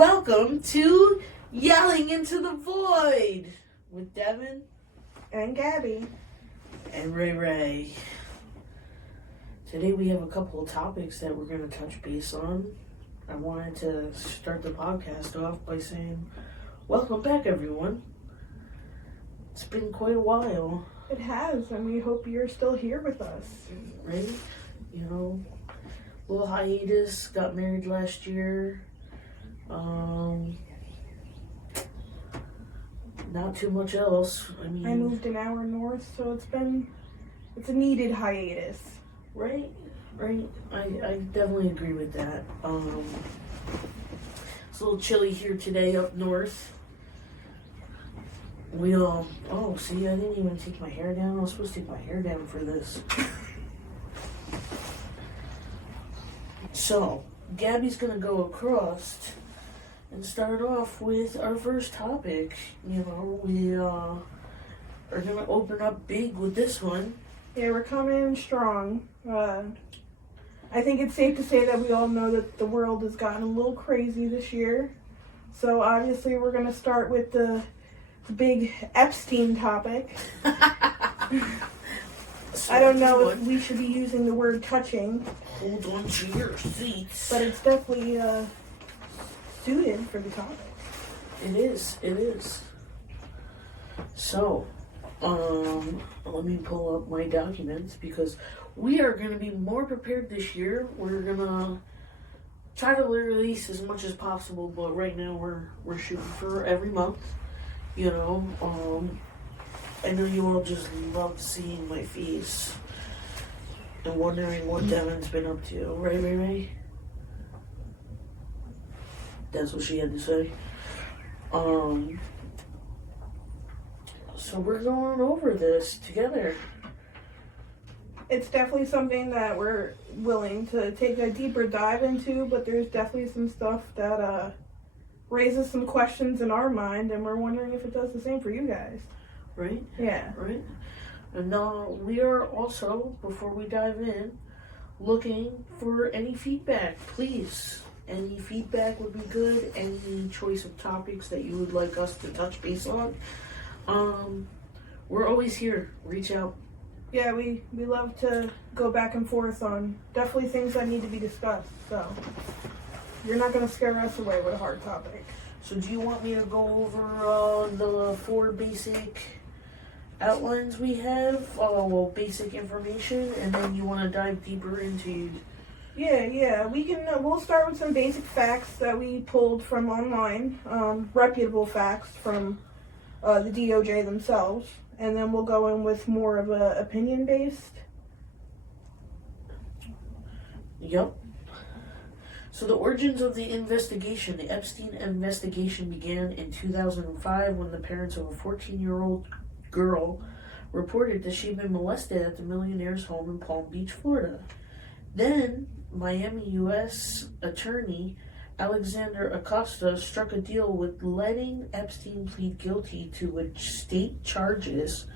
Welcome to Yelling into the Void with Devin and Gabby and Ray. Today we have a couple of topics that we're going to touch base on. I wanted to start the podcast off by saying, welcome back everyone. It's been quite a while. It has, and we hope you're still here with us. Right? You know, little hiatus, got married last year. Not too much else. I moved an hour north, so it's a needed hiatus. Right. I definitely agree with that. It's a little chilly here today up north. I didn't even take my hair down. I was supposed to take my hair down for this. So, Gabby's gonna go across and start off with our first topic. You know, we are gonna open up big with this one. Yeah, we're coming in strong. I think it's safe to say that we all know that the world has gotten a little crazy this year. So obviously we're gonna start with the big Epstein topic. I don't know if we should be using the word touching. Hold on to your seats. But it's definitely suited for the topic. It is. So, let me pull up my documents because we are going to be more prepared this year. We're going to try to release as much as possible, but right now we're shooting for every month. You know, I know you all just love seeing my face and wondering what Devin's been up to. Right, Ray? That's what she had to say. So we're going over this together. It's definitely something that we're willing to take a deeper dive into, but there's definitely some stuff that raises some questions in our mind, and we're wondering if it does the same for you guys. Right? Yeah. Right? And we are also, before we dive in, looking for any feedback, please. Any feedback would be good. Any choice of topics that you would like us to touch base on. We're always here. Reach out. Yeah, we love to go back and forth on definitely things that need to be discussed. So you're not going to scare us away with a hard topic. So do you want me to go over the four basic outlines we have? Basic information, and then you want to dive deeper into... Yeah. We'll start with some basic facts that we pulled from online, reputable facts from the DOJ themselves, and then we'll go in with more of a opinion-based. Yep. So the origins of the investigation. The Epstein investigation began in 2005 when the parents of a 14-year-old girl reported that she'd been molested at the millionaire's home in Palm Beach, Florida. Then, Miami U.S. Attorney Alexander Acosta struck a deal with letting Epstein plead guilty to state charges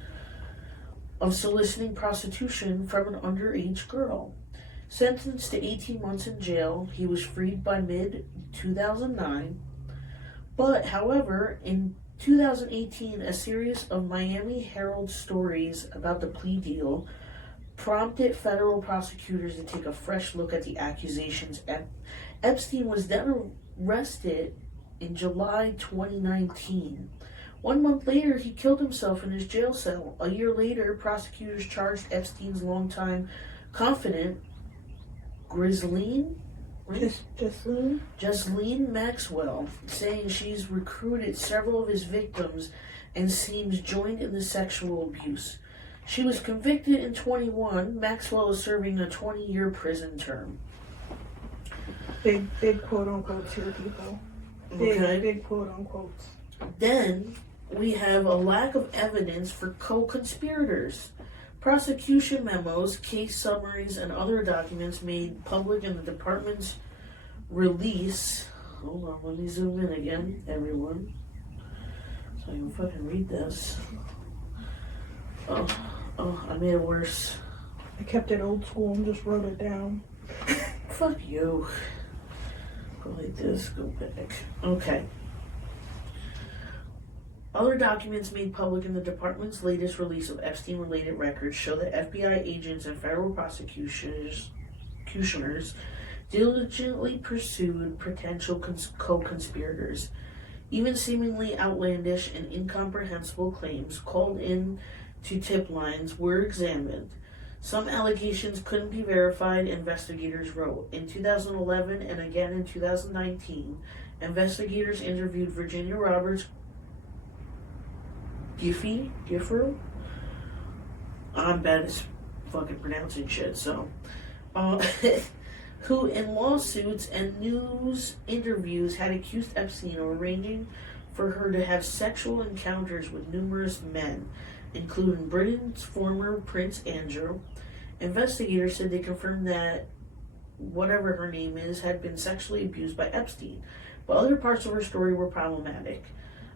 of soliciting prostitution from an underage girl. Sentenced to 18 months in jail, he was freed by mid-2009. But, however, in 2018, a series of Miami Herald stories about the plea deal prompted federal prosecutors to take a fresh look at the accusations. Epstein was then arrested in July 2019. 1 month later, he killed himself in his jail cell. A year later, prosecutors charged Epstein's longtime confidant, Ghislaine Maxwell, saying she's recruited several of his victims and seems joined in the sexual abuse. She was convicted in 2021. Maxwell is serving a 20-year prison term. Big quote-unquote here, people. Big quote-unquotes. Then we have a lack of evidence for co-conspirators. Prosecution memos, case summaries, and other documents made public in the department's release. Hold on, let me zoom in again, everyone, so I can fucking read this. Oh, I made it worse. I kept it old school and just wrote it down. Fuck you. Go like this, go back. Okay. Other documents made public in the department's latest release of Epstein-related records show that FBI agents and federal prosecutioners diligently pursued potential co-conspirators. Even seemingly outlandish and incomprehensible claims called in to tip lines were examined. Some allegations couldn't be verified, investigators wrote. In 2011 and again in 2019, investigators interviewed Virginia Roberts Gifford? I'm bad at fucking pronouncing shit, so. Who in lawsuits and news interviews had accused Epstein of arranging for her to have sexual encounters with numerous men, including Britain's former Prince Andrew. Investigators said they confirmed that whatever her name is had been sexually abused by Epstein, but other parts of her story were problematic.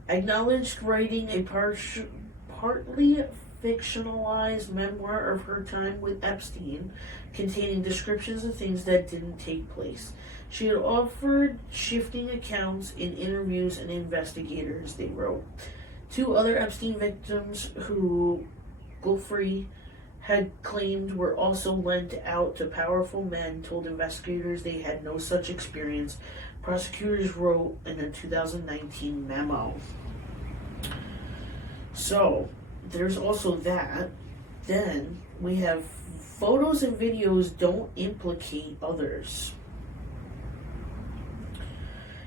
Acknowledged writing a partly fictionalized memoir of her time with Epstein, containing descriptions of things that didn't take place. She had offered shifting accounts in interviews and investigators, they wrote. 2 other Epstein victims who Guilfrey had claimed were also lent out to powerful men told investigators they had no such experience, prosecutors wrote in a 2019 memo. So, there's also that. Then, we have photos and videos don't implicate others.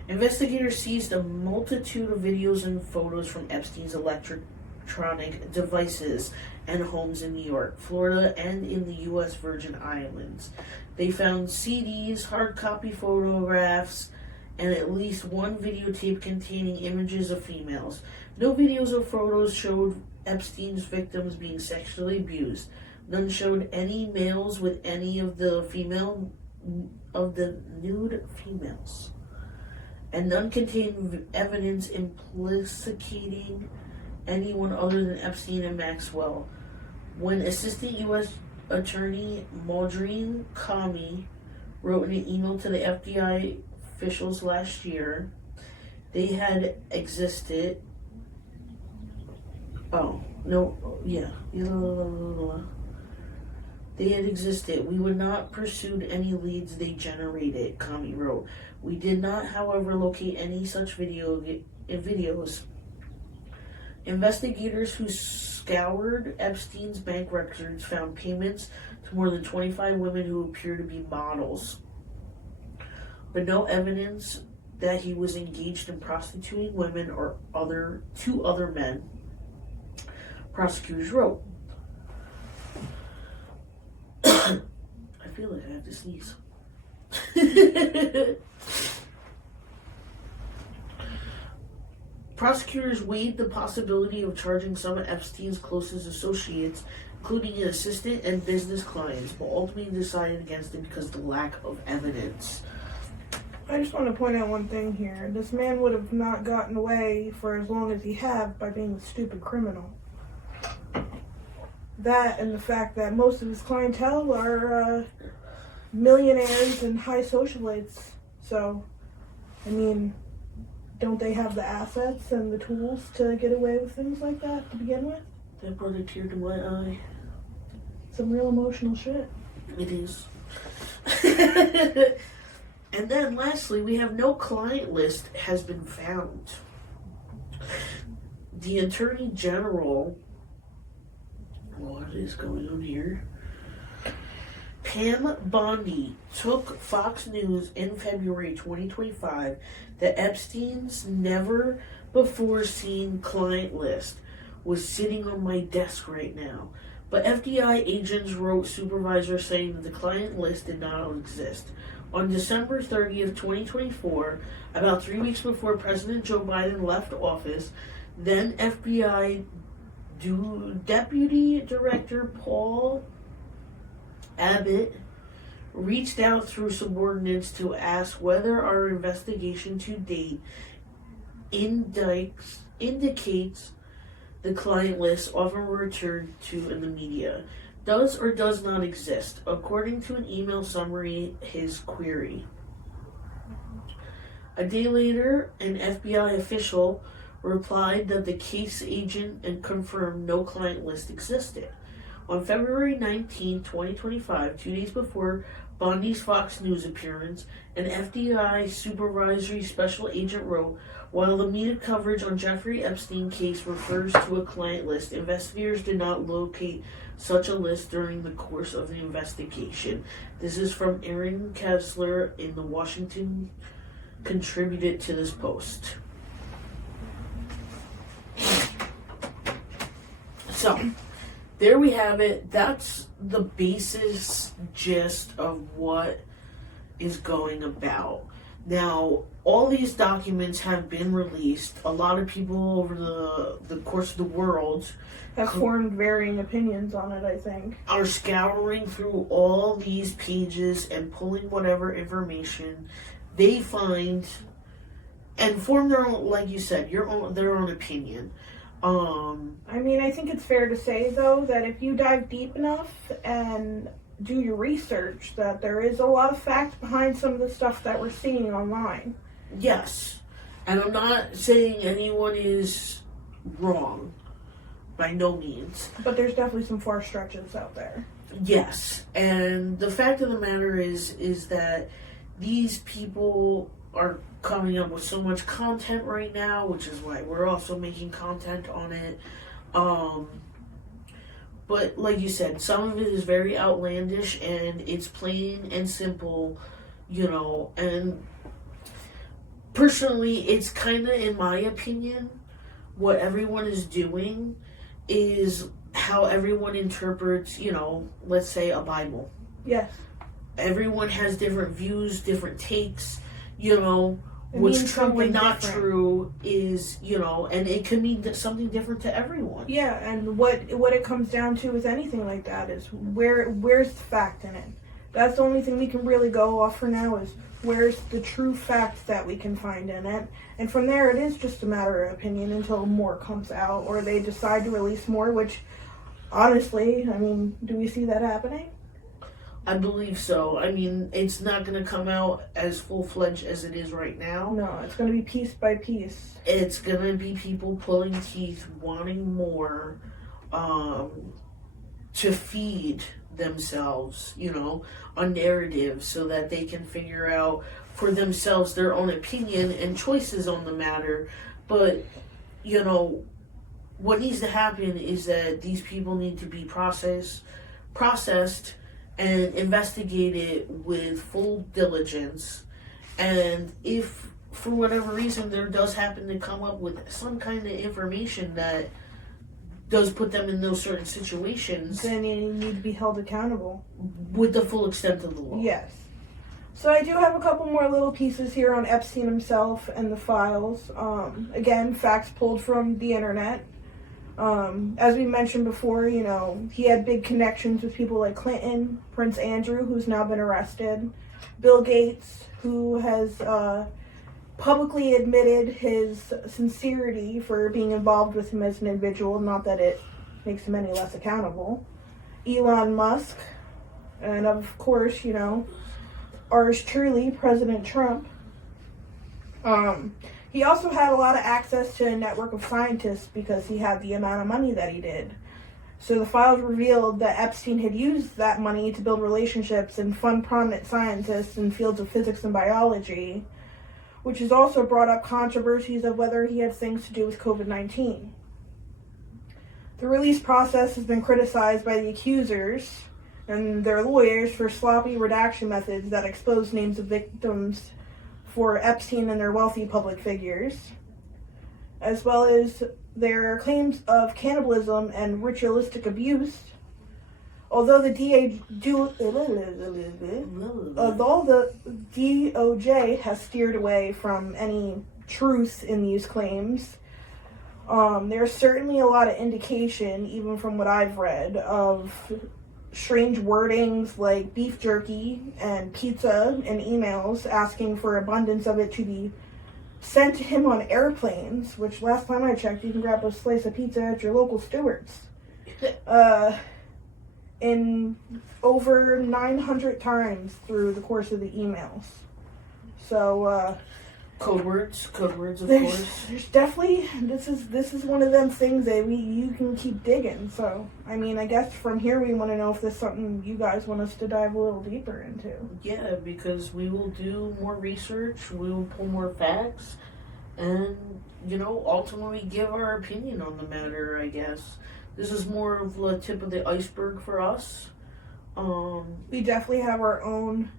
Investigators seized a multitude of videos and photos from Epstein's electronic devices and homes in New York, Florida, and in the U.S. Virgin Islands. They found CDs, hard copy photographs, and at least one videotape containing images of females. No videos or photos showed Epstein's victims being sexually abused. None showed any males with any of the nude females. And none contained evidence implicating anyone other than Epstein and Maxwell. When Assistant U.S. Attorney Maureen Comey wrote in an email to the FBI officials last year, they had existed. They had existed. We would not pursue any leads they generated, Comey wrote. We did not, however, locate any such videos. Investigators who scoured Epstein's bank records found payments to more than 25 women who appear to be models, but no evidence that he was engaged in prostituting women or two other men, prosecutors wrote. I feel like I have to sneeze. Prosecutors weighed the possibility of charging some of Epstein's closest associates, including an assistant and business clients, but ultimately decided against it because of the lack of evidence. I just want to point out one thing here. This man would have not gotten away for as long as he have by being a stupid criminal. That and the fact that most of his clientele are millionaires and high socialites. So, I mean, don't they have the assets and the tools to get away with things like that to begin with? That brought a tear to my eye. Some real emotional shit. It is. And then lastly, we have no client list has been found. The Attorney General, what is going on here? Pam Bondi took Fox News in February 2025 that Epstein's never-before-seen client list was sitting on my desk right now. But FBI agents wrote supervisors saying that the client list did not exist. On December 30th, 2024, about 3 weeks before President Joe Biden left office, then FBI Deputy Director Paul Abbott reached out through subordinates to ask whether our investigation to date indicates the client list often referred to in the media does or does not exist, according to an email summary his query. A day later, an FBI official replied that the case agent and confirmed no client list existed. On February 19, 2025, 2 days before Bondi's Fox News appearance, an FBI supervisory special agent wrote, "While the media coverage on Jeffrey Epstein case refers to a client list, investigators did not locate such a list during the course of the investigation." This is from Aaron Kessler in the Washington contributed to this post. So, there we have it. That's the basis gist of what is going about. Now, all these documents have been released. A lot of people over the course of the world have formed varying opinions on it, I think. Are scouring through all these pages and pulling whatever information they find and form their own, like you said, their own opinion. I mean, I think it's fair to say, though, that if you dive deep enough and do your research, that there is a lot of fact behind some of the stuff that we're seeing online. Yes. And I'm not saying anyone is wrong, by no means. But there's definitely some far stretches out there. Yes. And the fact of the matter is that these people are coming up with so much content right now, which is why we're also making content on it. But like you said, some of it is very outlandish and it's plain and simple, and personally, it's kind of, in my opinion, what everyone is doing is how everyone interprets, let's say a Bible. Yes. Everyone has different views, different takes, what's true and not true is, and it can mean something different to everyone. Yeah, and what it comes down to with anything like that is where's the fact in it? That's the only thing we can really go off for now is where's the true fact that we can find in it. And from there, it is just a matter of opinion until more comes out or they decide to release more, which, honestly, I mean, do we see that happening? I believe so. I mean, it's not going to come out as full-fledged as it is right now. No, it's going to be piece by piece. It's going to be people pulling teeth, wanting more, to feed themselves, a narrative so that they can figure out for themselves their own opinion and choices on the matter. But, what needs to happen is that these people need to be processed, and investigated with full diligence. And if, for whatever reason, there does happen to come up with some kind of information that does put them in those certain situations, then you need to be held accountable. With the full extent of the law. Yes. So I do have a couple more little pieces here on Epstein himself and the files. Again, facts pulled from the internet. As we mentioned before, he had big connections with people like Clinton, Prince Andrew, who's now been arrested, Bill Gates, who has publicly admitted his sincerity for being involved with him as an individual, not that it makes him any less accountable, Elon Musk, and of course, ours truly, President Trump. He also had a lot of access to a network of scientists because he had the amount of money that he did. So the files revealed that Epstein had used that money to build relationships and fund prominent scientists in fields of physics and biology, which has also brought up controversies of whether he had things to do with COVID-19. The release process has been criticized by the accusers and their lawyers for sloppy redaction methods that expose names of victims for Epstein and their wealthy public figures, as well as their claims of cannibalism and ritualistic abuse. Although the DOJ has steered away from any truth in these claims, there's certainly a lot of indication, even from what I've read, of strange wordings like beef jerky and pizza and emails asking for abundance of it to be sent to him on airplanes, which last time I checked, you can grab a slice of pizza at your local Stewart's. In over 900 times through the course of the emails. So, Code words, of course. There's definitely this is one of them things that you can keep digging. So I mean, I guess from here we want to know if there's something you guys want us to dive a little deeper into. Yeah, because we will do more research, we will pull more facts, and ultimately give our opinion on the matter. I guess this is more of the tip of the iceberg for us. We definitely have our own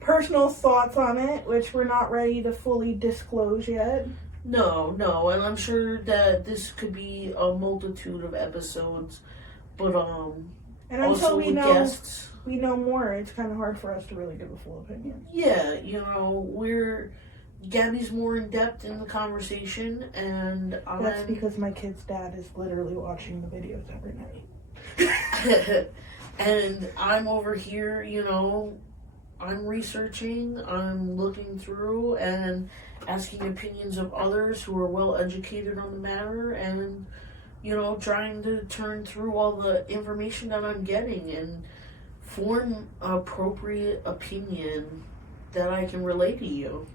personal thoughts on it, which we're not ready to fully disclose yet. No, and I'm sure that this could be a multitude of episodes, but and until also we with know guests. We know more, it's kind of hard for us to really give a full opinion. Yeah, Gabby's more in depth in the conversation, and that's because my kid's dad is literally watching the videos every night. And I'm over here, I'm researching, I'm looking through and asking opinions of others who are well educated on the matter, and trying to turn through all the information that I'm getting and form an appropriate opinion that I can relate to you.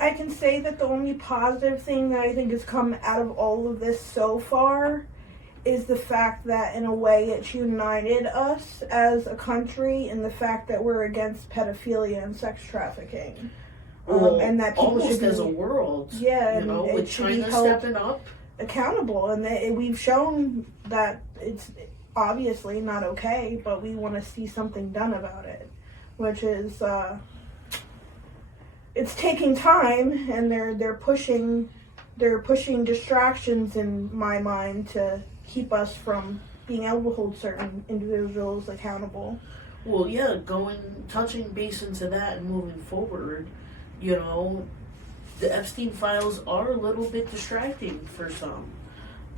I can say that the only positive thing that I think has come out of all of this so far is the fact that, in a way, it's united us as a country in the fact that we're against pedophilia and sex trafficking. And that people almost should be, as a world. Yeah, with China stepping up. Accountable. And we've shown that it's obviously not okay, but we want to see something done about it. Which is, it's taking time, and they're pushing distractions in my mind to keep us from being able to hold certain individuals accountable. Well, yeah, touching base into that and moving forward, the Epstein files are a little bit distracting for some,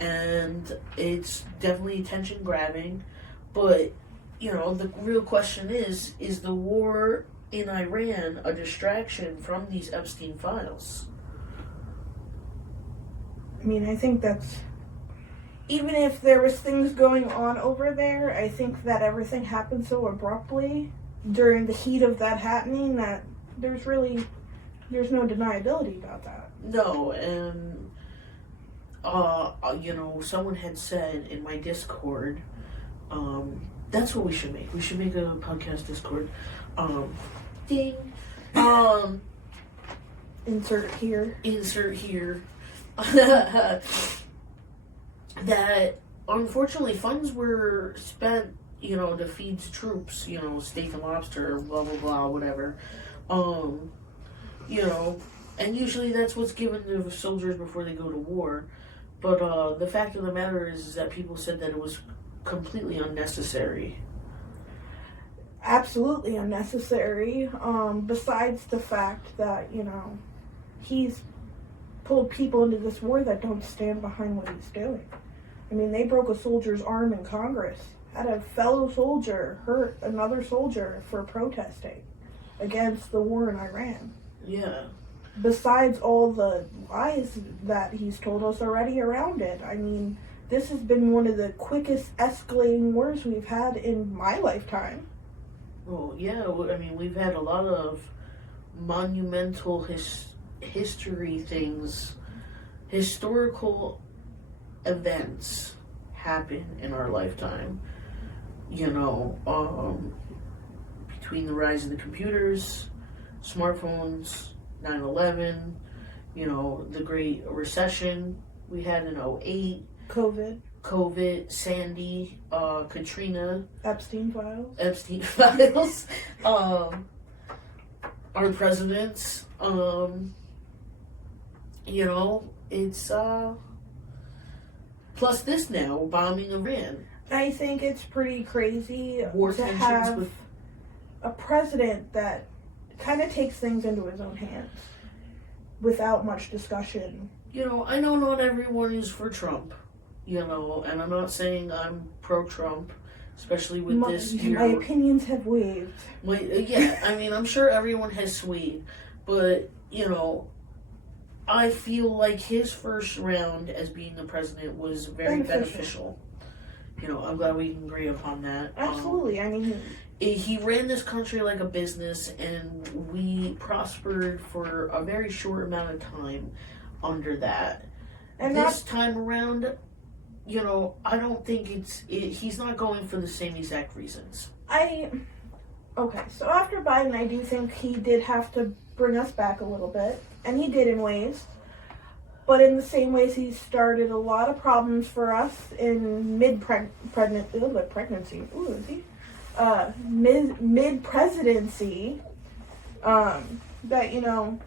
and it's definitely attention grabbing, but, the real question is the war in Iran a distraction from these Epstein files? I mean, I think that's... Even if there was things going on over there, I think that everything happened so abruptly during the heat of that happening that there's no deniability about that. No, and someone had said in my Discord, that's what we should make. We should make a podcast Discord. Ding. Insert here. That unfortunately funds were spent, to feed troops, steak and lobster, blah blah blah, whatever. And usually that's what's given to soldiers before they go to war. But the fact of the matter is that people said that it was completely unnecessary. Absolutely unnecessary. Besides the fact that, he's pulled people into this war that don't stand behind what he's doing. I mean, they broke a soldier's arm in Congress, had a fellow soldier hurt another soldier for protesting against the war in Iran. Yeah. Besides all the lies that he's told us already around it. I mean, this has been one of the quickest escalating wars we've had in my lifetime. Well, yeah, I mean, we've had a lot of monumental history things, historical events happen in our lifetime. Between the rise of the computers, smartphones, 9/11, the Great Recession we had in 2008, COVID, Sandy, Katrina, Epstein files, our presidents, it's plus this now, bombing Iran. I think it's pretty crazy War to tensions have with a president that kind of takes things into his own hands without much discussion. I know not everyone is for Trump, and I'm not saying I'm pro-Trump, especially with this year. My opinions have waved. I'm sure everyone has swayed, but, I feel like his first round as being the president was very beneficial. I'm glad we can agree upon that. Absolutely. he ran this country like a business, and we prospered for a very short amount of time under that. And this time around, you know, I don't think he's not going for the same exact reasons. Okay, so after Biden, I do think he did have to bring us back a little bit, and he did in ways. But in the same ways, he started a lot of problems for us in mid-pregnancy. Ooh, is he? Mid-presidency. That, you know,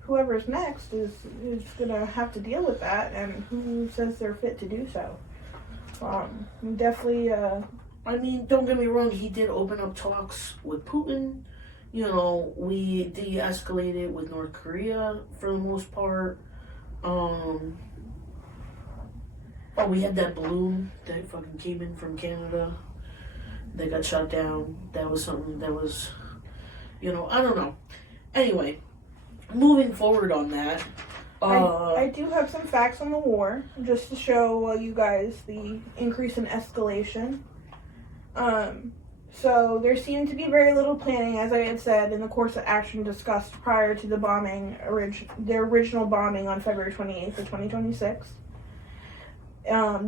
whoever's next is going to have to deal with that, and who says they're fit to do so. Definitely, I mean, don't get me wrong, he did open up talks with Putin. You know, we de-escalated with North Korea for the most part. We had that balloon that fucking came in from Canada that got shot down. That was something that was, you know, I don't know. Anyway, moving forward on that. I do have some facts on the war, just to show you guys the increase in escalation. So there seemed to be very little planning, as I had said, in the course of action discussed prior to the original bombing on February 28th of 2026.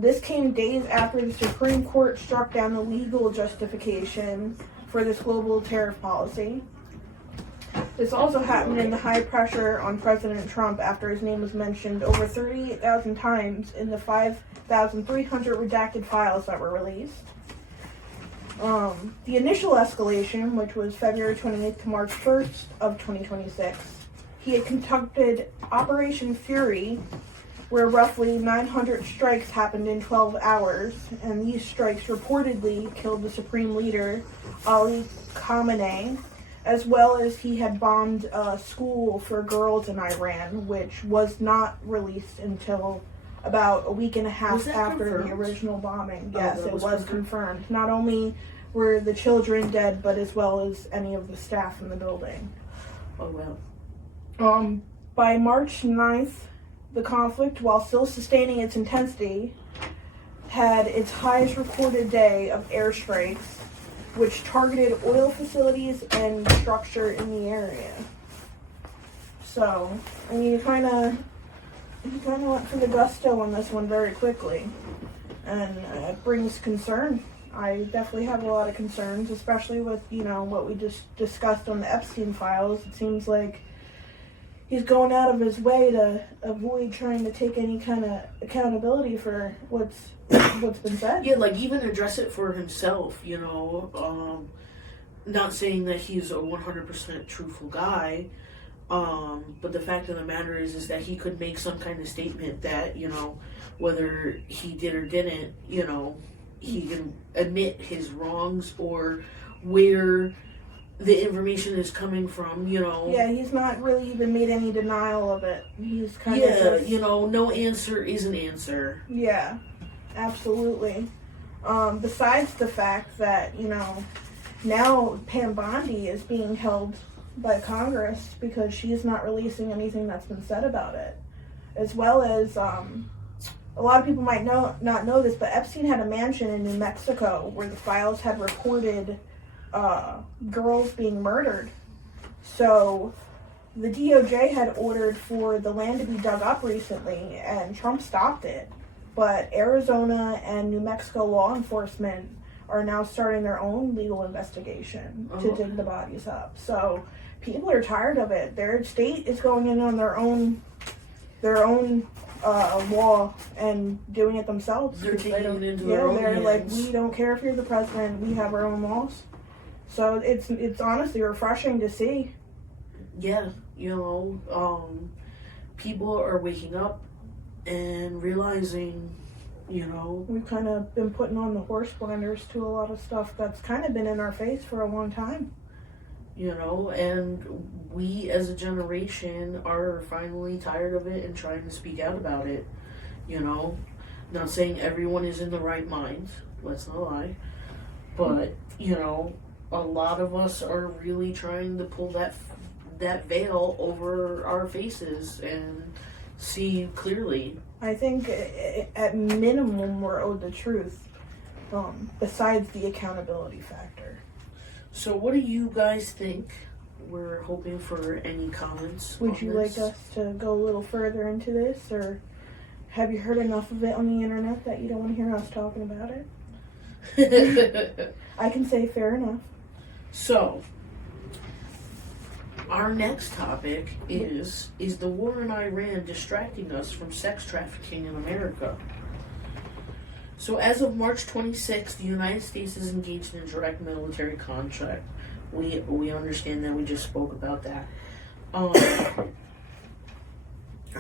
This came days after the Supreme Court struck down the legal justification for this global tariff policy. This also happened in the high pressure on President Trump after his name was mentioned over 38,000 times in the 5,300 redacted files that were released. The initial escalation, which was February 28th to March 1st of 2026, he had conducted Operation Fury, where roughly 900 strikes happened in 12 hours, and these strikes reportedly killed the supreme leader, Ali Khamenei, as well as he had bombed a school for girls in Iran, which was not released until about a week and a half after confirmed? The original bombing. Yes, it was confirmed. Not only were the children dead, but as well as any of the staff in the building. Oh, wow. By March 9th, the conflict, while still sustaining its intensity, had its highest recorded day of airstrikes, which targeted oil facilities and structure in the area. So, I mean, he kind of went for the gusto on this one very quickly, and it brings concern. I definitely have a lot of concerns, especially with, you know, what we just discussed on the Epstein files. It seems like he's going out of his way to avoid trying to take any kind of accountability for what's been said. Yeah, like even address it for himself, you know. Not saying that he's a 100% truthful guy, but the fact of the matter is that he could make some kind of statement that, you know, whether he did or didn't, you know, he can admit his wrongs or where the information is coming from, you know. Yeah, he's not really even made any denial of it. He's kind of just, you know, no answer is an answer. Yeah, absolutely. Besides the fact that, you know, now Pam Bondi is being held by Congress because she's not releasing anything that's been said about it. As well as, a lot of people might not know this, but Epstein had a mansion in New Mexico where the files had reported girls being murdered. So the DOJ had ordered for the land to be dug up recently, and Trump stopped it. But Arizona and New Mexico law enforcement are now starting their own legal investigation to dig the bodies up. So people are tired of it. Their state is going in on their own law and doing it themselves. They're taking it into their own hands. They're like, we don't care if you're the president. We have our own laws. So it's honestly refreshing to see. Yeah, you know, people are waking up and realizing, you know, we've kind of been putting on the horse blinders to a lot of stuff that's kind of been in our face for a long time. You know, and we as a generation are finally tired of it and trying to speak out about it. You know, not saying everyone is in the right mind, let's not lie, but, you know, a lot of us are really trying to pull that veil over our faces and see clearly. I think at minimum we're owed the truth, besides the accountability factor. So what do you guys think? We're hoping for any comments. Would you like us to go a little further into this, or have you heard enough of it on the internet that you don't want to hear us talking about it? I can say fair enough. So, our next topic is the war in Iran distracting us from sex trafficking in America? So as of March 26th, the United States is engaged in a direct military contract. We understand that. We just spoke about that. Are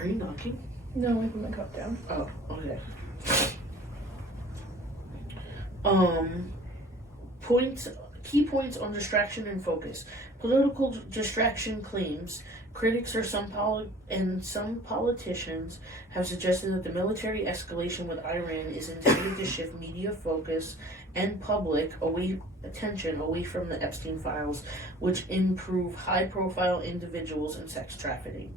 you knocking? No, I put my cup down. Oh, okay. Key points on distraction and focus. Political distraction claims. Critics or some politicians have suggested that the military escalation with Iran is intended to shift media focus and public attention away from the Epstein files, which improve high-profile individuals and sex trafficking.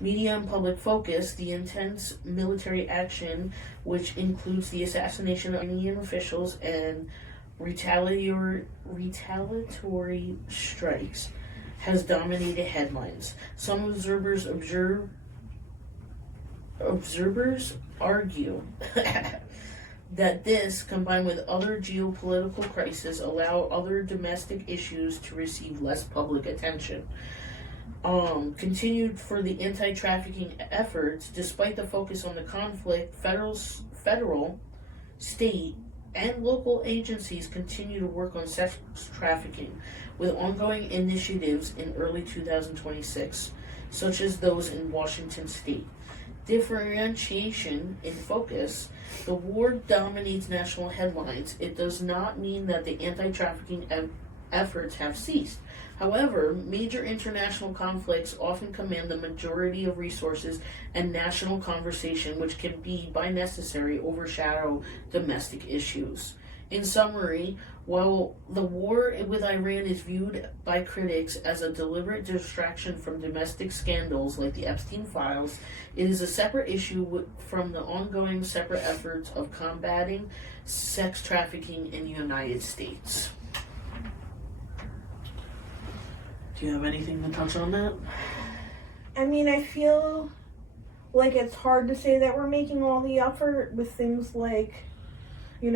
Media and public focus, the intense military action, which includes the assassination of Iranian officials and retaliatory strikes, has dominated headlines. Some observers argue that this, combined with other geopolitical crises, allow other domestic issues to receive less public attention. Continued for the anti-trafficking efforts, despite the focus on the conflict, federal, state, and local agencies continue to work on sex trafficking, with ongoing initiatives in early 2026, such as those in Washington state. Differentiation in focus. The war dominates national headlines. It does not mean that the anti-trafficking efforts have ceased. However, major international conflicts often command the majority of resources and national conversation, which can be, by necessity, overshadow domestic issues. In summary, while the war with Iran is viewed by critics as a deliberate distraction from domestic scandals like the Epstein files, it is a separate issue from the ongoing separate efforts of combating sex trafficking in the United States. Do you have anything to touch on that? I mean, I feel like it's hard to say that we're making all the effort with things like, it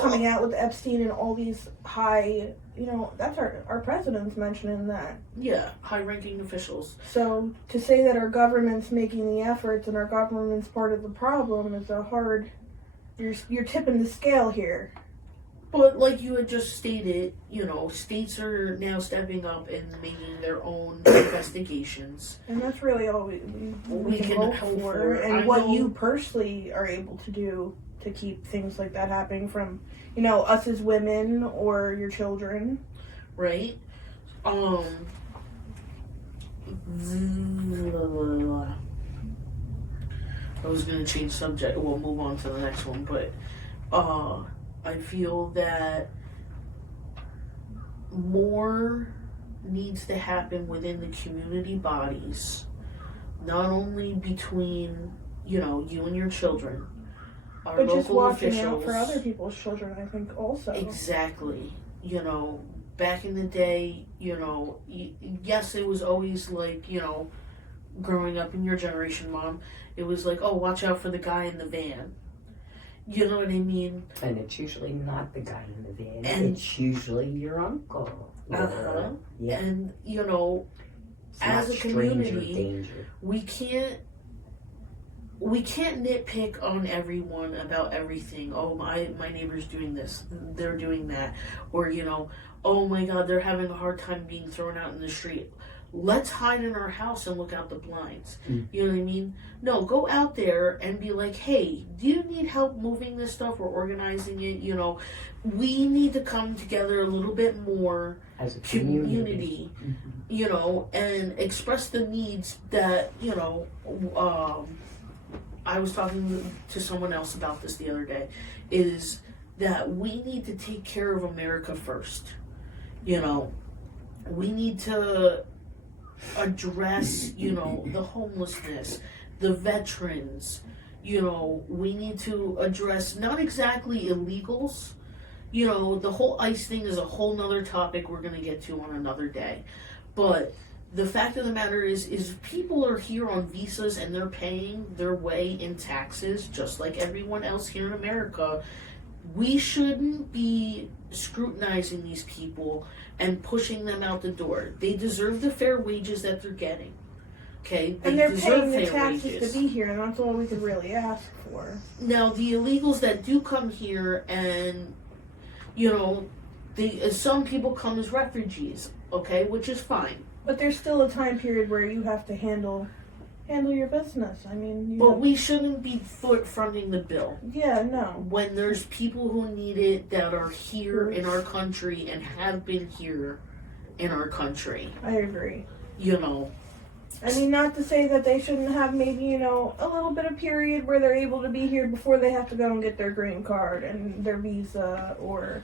coming out with Epstein and all these high, that's our president's mentioning that. Yeah, high-ranking officials. So to say that our government's making the efforts and our government's part of the problem is you're tipping the scale here. But like you had just stated, states are now stepping up and making their own investigations. And that's really all we can hope for. And what you personally are able to do to keep things like that happening from, us as women or your children. Right? I was going to change subject. We'll move on to the next one, but I feel that more needs to happen within the community bodies, not only between, you and your children, our but local just watching officials. out for other people's children, I think, also. Exactly. Back in the day, yes, it was always like, growing up in your generation, Mom, it was like, oh, watch out for the guy in the van. You know what I mean? And it's usually not the guy in the van. And it's usually your uncle. Uh-huh. Yeah. And, it's as a community, danger. we can't nitpick on everyone about everything. Oh, my neighbor's doing this, they're doing that. Or, oh my God, they're having a hard time being thrown out in the street. Let's hide in our house and look out the blinds. You know what I mean? No, go out there and be like, hey, do you need help moving this stuff or organizing it? We need to come together a little bit more as a community. And express the needs that, I was talking to someone else about this the other day, is that we need to take care of America first. We need to address, the homelessness, the veterans. We need to address not exactly illegals, you know, the whole ICE thing is a whole nother topic we're going to get to on another day. But the fact of the matter is people are here on visas and they're paying their way in taxes just like everyone else here in America. We shouldn't be scrutinizing these people and pushing them out the door. They deserve the fair wages that they're getting. Okay? And they're paying the taxes to be here, and that's all we could really ask for. Now, the illegals that do come here and, you know, some people come as refugees, okay, which is fine. But there's still a time period where you have to handle your business. I mean, but we shouldn't be fronting the bill. Yeah, no. When there's people who need it that are here in our country and have been here in our country. I agree. You know. I mean, not to say that they shouldn't have maybe, you know, a little bit of period where they're able to be here before they have to go and get their green card and their visa, or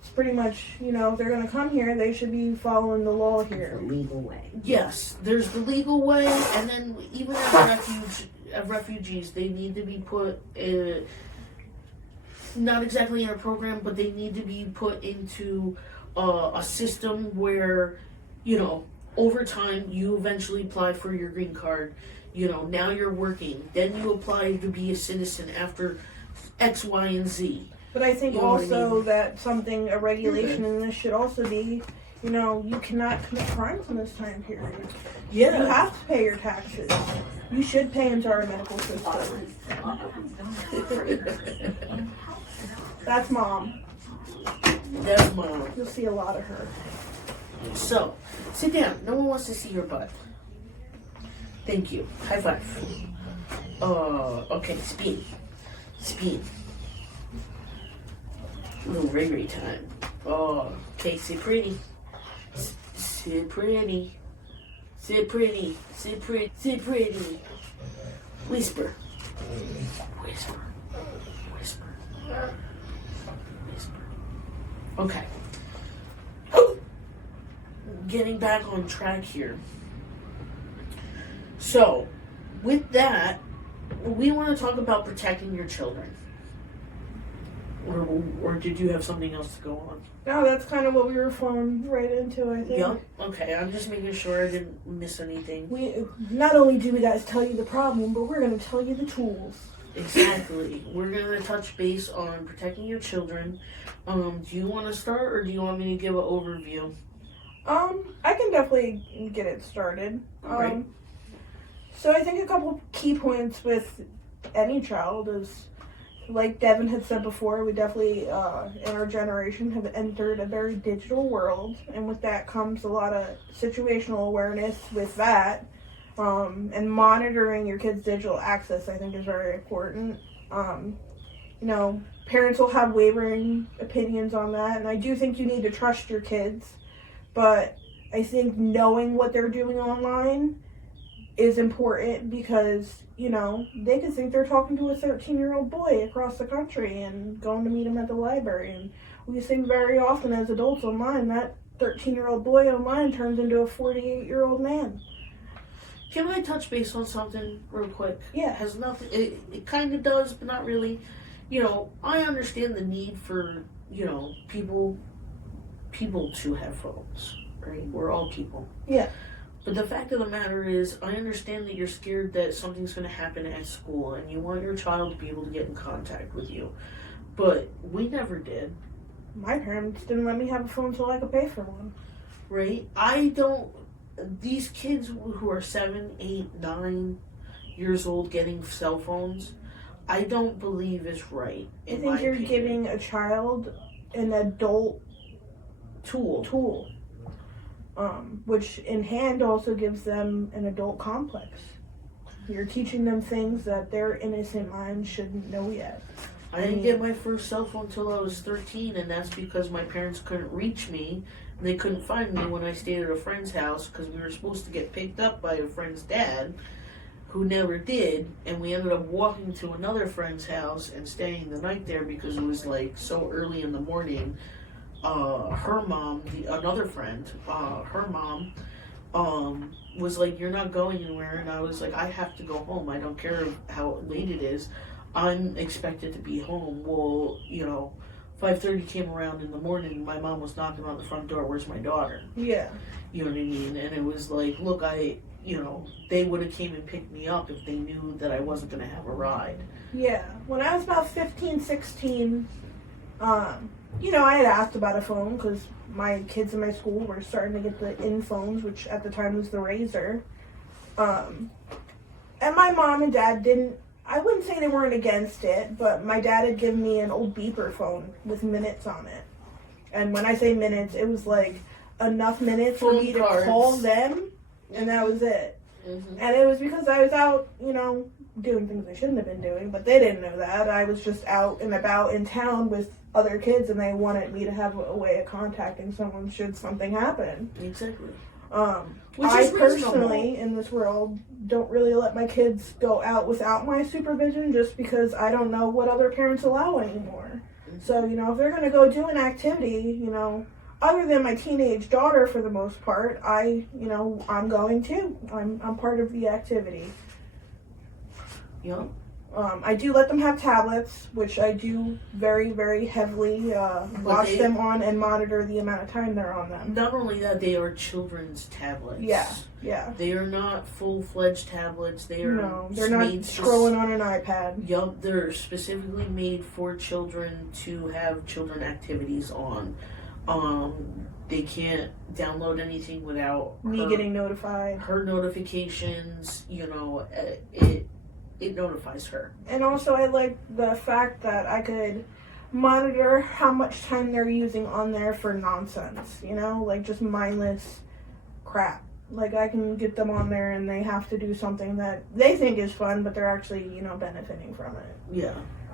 it's pretty much, you know, if they're going to come here, they should be following the law here. The legal way. Yes, there's the legal way, and then even as refugees, they need to be put not exactly in a program, but they need to be put into a system where, you know, over time you eventually apply for your green card. You know, now you're working, then you apply to be a citizen after X, Y, and Z. But I think you know also that a regulation in this should also be, you know, you cannot commit crimes in this time period. Yeah. You have to pay your taxes. You should pay into our medical system. That's Mom. That's Mom. You'll see a lot of her. So, sit down. No one wants to see your butt. Thank you. High five. Okay, speed. A little Ray time. Oh, okay, sit pretty. Sit pretty. Sit pretty. Sit pretty. Sit pretty. Whisper. Whisper. Whisper. Whisper. Okay. Getting back on track here. So, with that, we want to talk about protecting your children. Or did you have something else to go on? No, that's kind of what we were flowing right into, I think. Yep. Okay, I'm just making sure I didn't miss anything. We not only do we guys tell you the problem, but we're going to tell you the tools. Exactly. We're going to touch base on protecting your children. Do you want to start, or do you want me to give an overview? I can definitely get it started. Right. So I think a couple key points with any child is, like Devin had said before, we definitely, in our generation, have entered a very digital world, and with that comes a lot of situational awareness with that, and monitoring your kids' digital access, I think, is very important. You know, parents will have wavering opinions on that, and I do think you need to trust your kids, but I think knowing what they're doing online is important because, you know, they could think they're talking to a 13-year-old boy across the country and going to meet him at the library. And we think very often as adults online, that 13-year-old boy online turns into a 48-year-old man. Can I touch base on something real quick? Yeah. It has nothing, it kind of does, but not really. You know, I understand the need for, you know, people to have phones, right? We're all people. Yeah. But the fact of the matter is, I understand that you're scared that something's going to happen at school and you want your child to be able to get in contact with you. But we never did. My parents didn't let me have a phone until I could pay for one. Right? These kids who are 7, 8, 9 years old getting cell phones, I don't believe is right. I think you're giving a child an adult tool. Which in hand also gives them an adult complex. You're teaching them things that their innocent minds shouldn't know yet. I didn't get my first cell phone until I was 13, and that's because my parents couldn't reach me, and they couldn't find me when I stayed at a friend's house, because we were supposed to get picked up by a friend's dad, who never did, and we ended up walking to another friend's house and staying the night there because it was like so early in the morning. Her mom, another friend, her mom, was like, "You're not going anywhere," and I was like, "I have to go home. I don't care how late it is. I'm expected to be home." Well, you know, 5:30 came around in the morning and my mom was knocking on the front door, where's my daughter? Yeah. You know what I mean? And it was like, look, they would have came and picked me up if they knew that I wasn't going to have a ride. Yeah. When I was about 15, 16, I had asked about a phone because my kids in my school were starting to get the in phones, which at the time was the Razor. And my mom and dad I wouldn't say they weren't against it, but my dad had given me an old beeper phone with minutes on it. And when I say minutes, it was like enough minutes for me to call them, and that was it. Mm-hmm. And it was because I was out, doing things I shouldn't have been doing, but they didn't know that. I was just out and about in town with other kids, and they wanted me to have a way of contacting someone should something happen. Exactly. I personally, in this world, don't really let my kids go out without my supervision just because I don't know what other parents allow anymore. Mm-hmm. So, if they're going to go do an activity, other than my teenage daughter for the most part, I'm going too. I'm part of the activity. Yeah. I do let them have tablets, which I do very, very heavily watch them on and monitor the amount of time they're on them. Not only that, they are children's tablets. Yeah. They are not full-fledged tablets. They're not scrolling on an iPad. Yup, they're specifically made for children to have children activities on. They can't download anything without me getting notified. Her notifications, it notifies her. And also I like the fact that I could monitor how much time they're using on there for nonsense, like just mindless crap. Like I can get them on there and they have to do something that they think is fun, but they're actually, benefiting from it.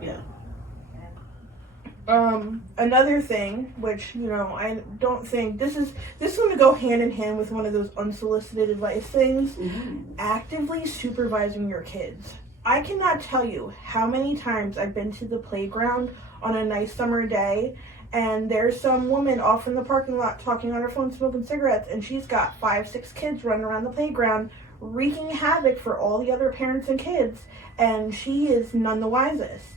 Yeah. Another thing, which, I don't think this is going to go hand in hand with one of those unsolicited advice things, actively supervising your kids. I cannot tell you how many times I've been to the playground on a nice summer day and there's some woman off in the parking lot talking on her phone, smoking cigarettes, and she's got 5-6 kids running around the playground wreaking havoc for all the other parents and kids, and she is none the wisest.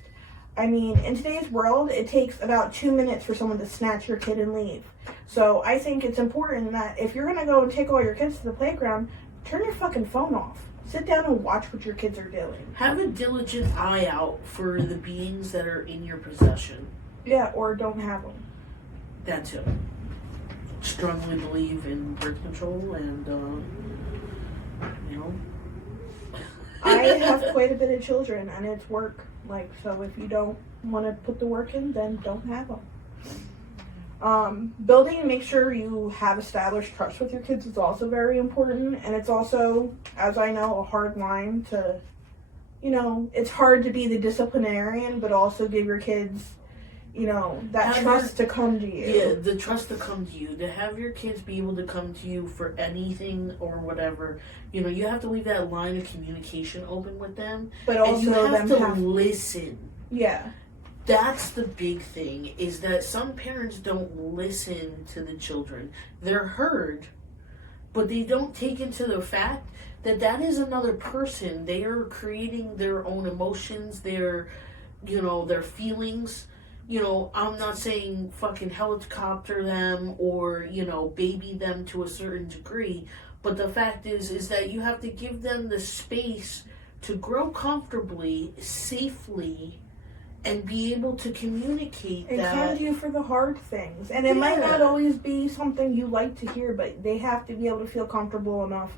I mean, in today's world, it takes about 2 minutes for someone to snatch your kid and leave. So I think it's important that if you're going to go and take all your kids to the playground, turn your fucking phone off. Sit down and watch what your kids are doing. Have a diligent eye out for the beings that are in your possession. Yeah, or don't have them. That too. Strongly believe in birth control and, I have quite a bit of children, and it's work. So if you don't want to put the work in, then don't have them. Building and make sure you have established trust with your kids is also very important, and it's also, as I know, a hard line to, it's hard to be the disciplinarian, but also give your kids, that trust to come to you. Yeah, the trust to come to you, to have your kids be able to come to you for anything or whatever. You have to leave that line of communication open with them, but also and you have to listen. Yeah. That's the big thing, is that some parents don't listen to the children. They're heard, but they don't take into the fact that is another person. They are creating their own emotions, their feelings. I'm not saying fucking helicopter them or, baby them to a certain degree, but the fact is that you have to give them the space to grow comfortably, safely, and be able to communicate and that. And come to you for the hard things. And it might not always be something you like to hear, but they have to be able to feel comfortable enough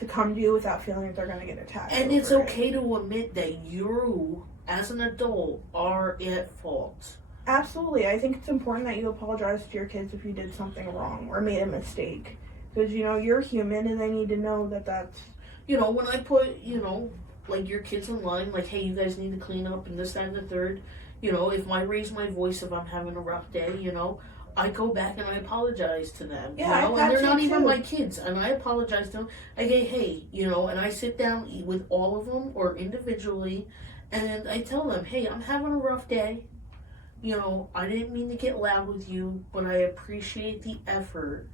to come to you without feeling like they're going to get attacked. And it's okay to admit that you, as an adult, are at fault. Absolutely. I think it's important that you apologize to your kids if you did something wrong or made a mistake. Because, you're human and they need to know that that's... when I put, your kids in line, hey, you guys need to clean up and this, that, and the third. If I raise my voice if I'm having a rough day, I go back and I apologize to them. Yeah, and they're not even my kids. And I apologize to them. I go, hey, and I sit down with all of them or individually and I tell them, hey, I'm having a rough day. I didn't mean to get loud with you, but I appreciate the effort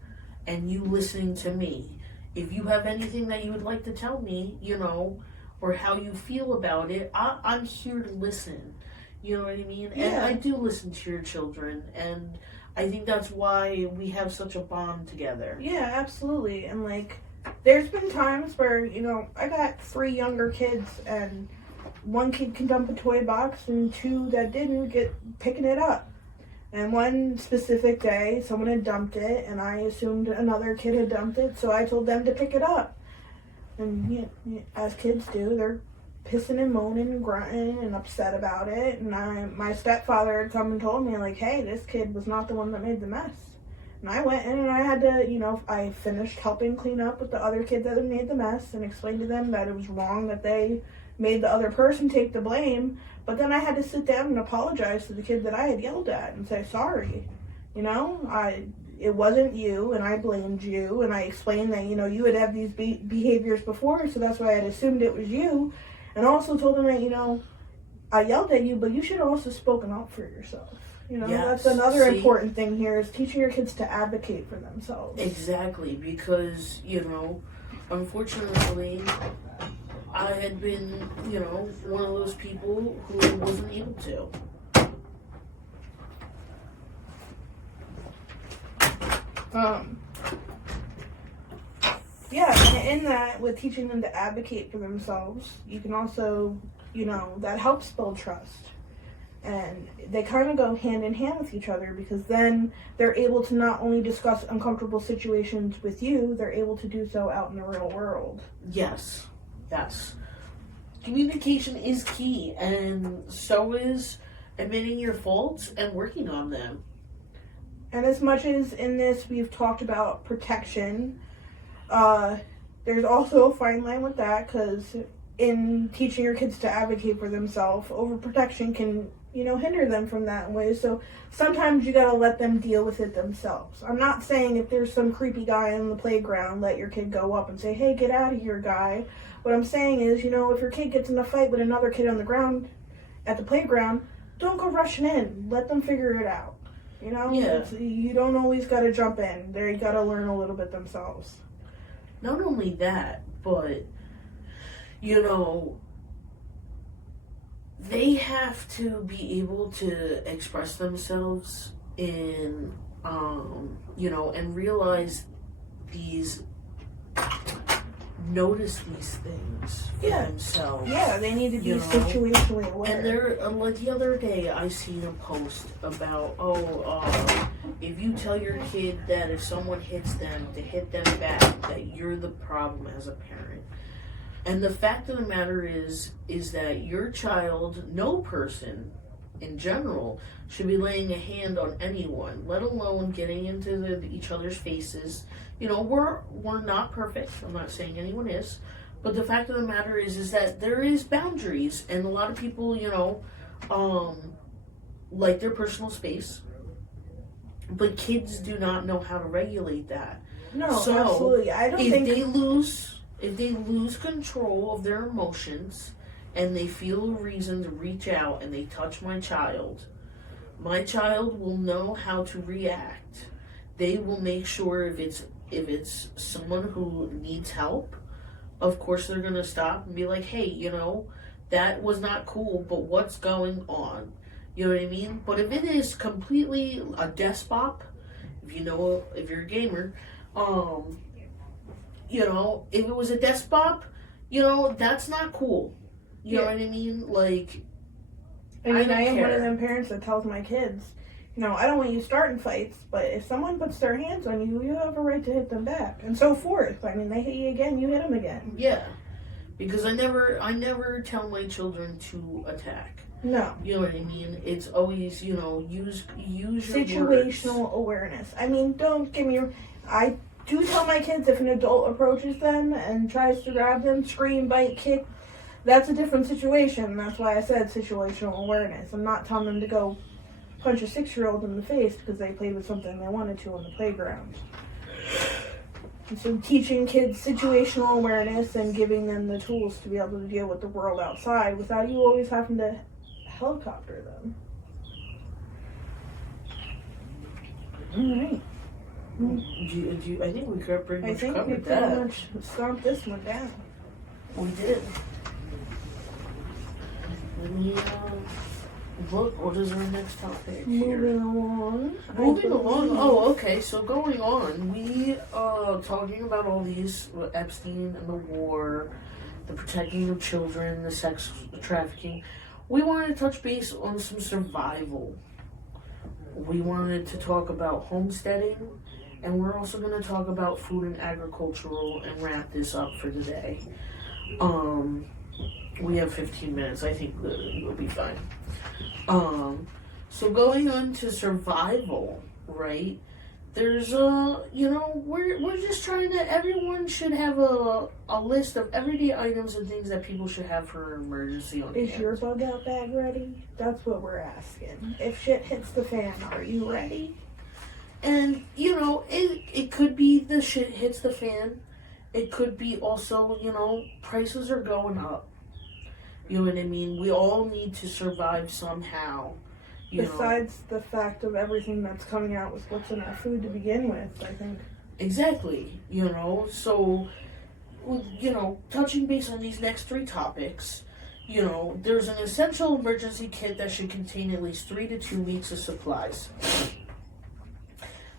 and you listening to me. If you have anything that you would like to tell me, or how you feel about it, I'm here to listen. You know what I mean? And Yeah. I do listen to your children, and I think that's why we have such a bond together. Yeah, absolutely. And like, there's been times where, you know, I got 3 younger kids, and one kid can dump a toy box, and 2 that didn't get picking it up. And one specific day, someone had dumped it, and I assumed another kid had dumped it, so I told them to pick it up. And you know, as kids do, they're pissing and moaning and grunting and upset about it. And my stepfather had come and told me, like, hey, this kid was not the one that made the mess. And I went in and I had to, you know, I finished helping clean up with the other kid that had made the mess and explained to them that it was wrong that they made the other person take the blame. But then I had to sit down and apologize to the kid that I had yelled at and say, sorry. You know, it wasn't you, and I blamed you, and I explained that, you know, you had these behaviors before, so that's why I had assumed it was you. And also told them that, you know, I yelled at you, but you should have also spoken up for yourself. You know, Yes. that's another important thing here, is teaching your kids to advocate for themselves. Exactly, because, you know, unfortunately, I had been, you know, one of those people who wasn't able to. Yeah, and in that, with teaching them to advocate for themselves, you can also, you know, that helps build trust. And they kind of go hand in hand with each other, because then they're able to not only discuss uncomfortable situations with you, they're able to do so out in the real world. Yes. Yes. Communication is key, and so is admitting your faults and working on them. And as much as in this we've talked about protection, there's also a fine line with that, because in teaching your kids to advocate for themselves, overprotection can, you know, hinder them from that in ways. So sometimes you gotta let them deal with it themselves. I'm not saying if there's some creepy guy in the playground, let your kid go up and say, hey, get out of here, guy. What I'm saying is, you know, if your kid gets in a fight with another kid on the ground at the playground, don't go rushing in. Let them figure it out. You know? Yeah. You don't always gotta jump in. They gotta learn a little bit themselves. Not only that, but, you know, they have to be able to express themselves in, you know, and realize notice these things for themselves. Yeah, they need to be You know? situationally aware. And there, like the other day, I seen a post about, if you tell your kid that if someone hits them, to hit them back, that you're the problem as a parent. And the fact of the matter is that your child, no person in general, should be laying a hand on anyone, let alone getting into each other's faces. You know, we're not perfect. I'm not saying anyone is. But the fact of the matter is that there is boundaries, and a lot of people, you know, like their personal space. But kids do not know how to regulate that. No, So, absolutely. I don't think if they lose control of their emotions and they feel a reason to reach out and they touch my child will know how to react. They will make sure if it's someone who needs help, of course they're going to stop and be like, hey, you know, that was not cool, but what's going on? You know what I mean? But if it is completely a despot, if you're a gamer, you know, if it was a despot, you know, that's not cool. You know what I mean? Like, I mean, I am care. one of them parents that tells my kids, you know, I don't want you starting fights, but if someone puts their hands on you, you have a right to hit them back, and so forth. I mean, they hit you again, you hit them again. Yeah, because I never tell my children to attack. No. You know what I mean? It's always, you know, use your Situational words. awareness. I mean, don't give me. I do tell my kids if an adult approaches them and tries to grab them, scream, bite, kick. That's a different situation. That's why I said situational awareness. I'm not telling them to go punch a 6-year-old in the face because they played with something they wanted to on the playground. And so teaching kids situational awareness and giving them the tools to be able to deal with the world outside without you always having to helicopter them. All right. I think we could pretty I much think we covered pretty that. much stomped this one down. We did. Let me look. What is our next topic? Moving along. Moving along. Oh, okay. So going on, we talking about all these Epstein and the war, the protecting of children, the sex trafficking. We wanted to touch base on some survival. We wanted to talk about homesteading, and we're also going to talk about food and agricultural and wrap this up for today. We have 15 minutes. I think we'll be fine. So going on to survival, right? There's we're just trying to, everyone should have a list of everyday items and things that people should have for an emergency on hand. Is your bug out bag ready? That's what we're asking. If shit hits the fan, are you ready? And, it could be the shit hits the fan. It could be also, prices are going up. You know what I mean? We all need to survive somehow. Besides the fact of everything that's coming out with what's in our food to begin with, I think. Exactly. So, touching base on these next three topics, there's an essential emergency kit that should contain at least 3 to 2 weeks of supplies.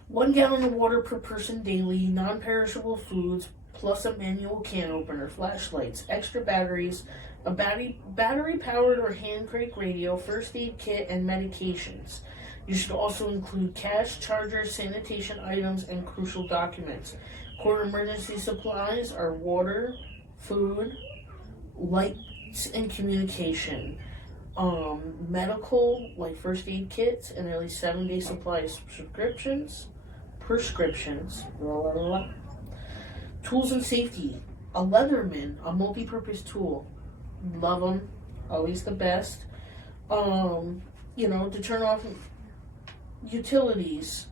1 gallon of water per person daily, non-perishable foods, plus a manual can opener, flashlights, extra batteries, a battery-powered or hand crank radio, first aid kit, and medications. You should also include cash, chargers, sanitation items, and crucial documents. Core emergency supplies are water, food, lights, and communication. Medical, like first aid kits, and at least 7-day supply of prescriptions, tools and safety, a Leatherman, a multi-purpose tool. Love them, always the best. To turn off utilities,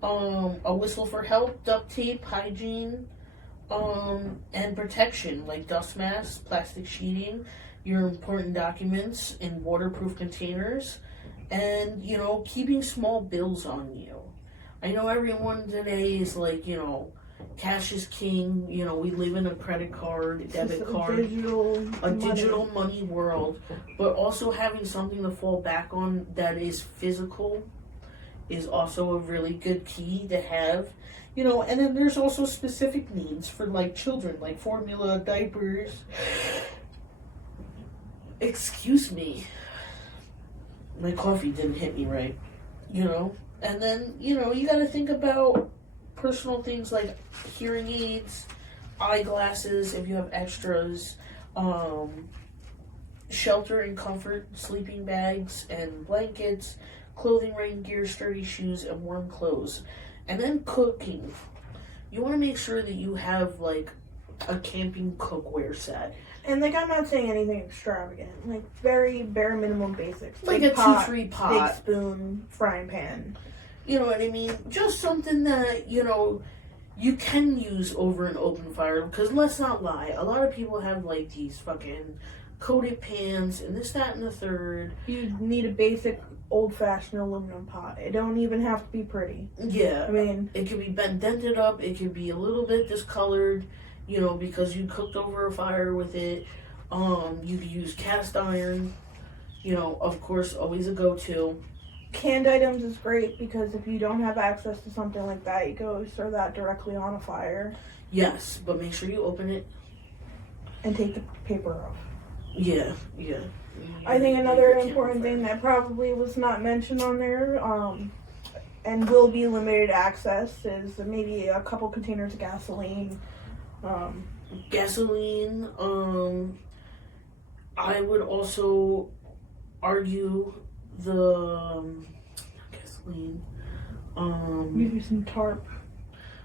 a whistle for help, duct tape, hygiene, and protection like dust masks, plastic sheeting, your important documents in waterproof containers, and keeping small bills on you. I know everyone today is like, cash is king. We live in a credit card, debit card, digital money world. But also having something to fall back on that is physical is also a really good key to have. And then there's also specific needs for like children, like formula, diapers. Excuse me. My coffee didn't hit me right. And then, you got to think about personal things like hearing aids, eyeglasses if you have extras, shelter and comfort, sleeping bags and blankets, clothing, rain gear, sturdy shoes, and warm clothes. And then cooking. You want to make sure that you have like a camping cookware set. And I'm not saying anything extravagant. Very bare minimum basics. Like a 2-3 pot. Big spoon, frying pan. You know what I mean? Just something that, you can use over an open fire. Because let's not lie, a lot of people have these fucking coated pans and this, that, and the third. You need a basic old-fashioned aluminum pot. It don't even have to be pretty. Yeah. I mean, it could be dented up. It could be a little bit discolored, because you cooked over a fire with it. You could use cast iron. Of course, always a go-to. Canned items is great because if you don't have access to something like that, you can always throw that directly on a fire. Yes, but make sure you open it. And take the paper off. Yeah. I think another important thing that probably was not mentioned on there, and will be limited access, is maybe a couple containers of gasoline. Gasoline, I would also argue the gasoline. Maybe some tarp.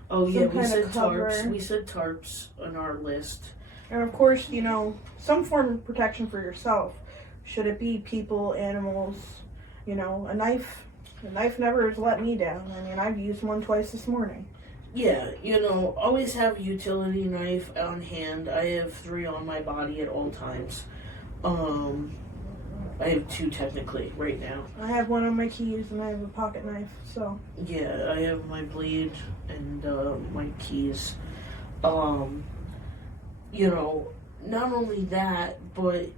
Oh yeah, some we kind said of cover. tarps. We said tarps on our list. And of course, some form of protection for yourself. Should it be people, animals, a knife. A knife never has let me down. I mean, I've used one twice this morning. Yeah, always have a utility knife on hand. I have 3 on my body at all times. I have 2 technically right now. I have one on my keys and I have a pocket knife, so. Yeah, I have my blade and my keys. Not only that, but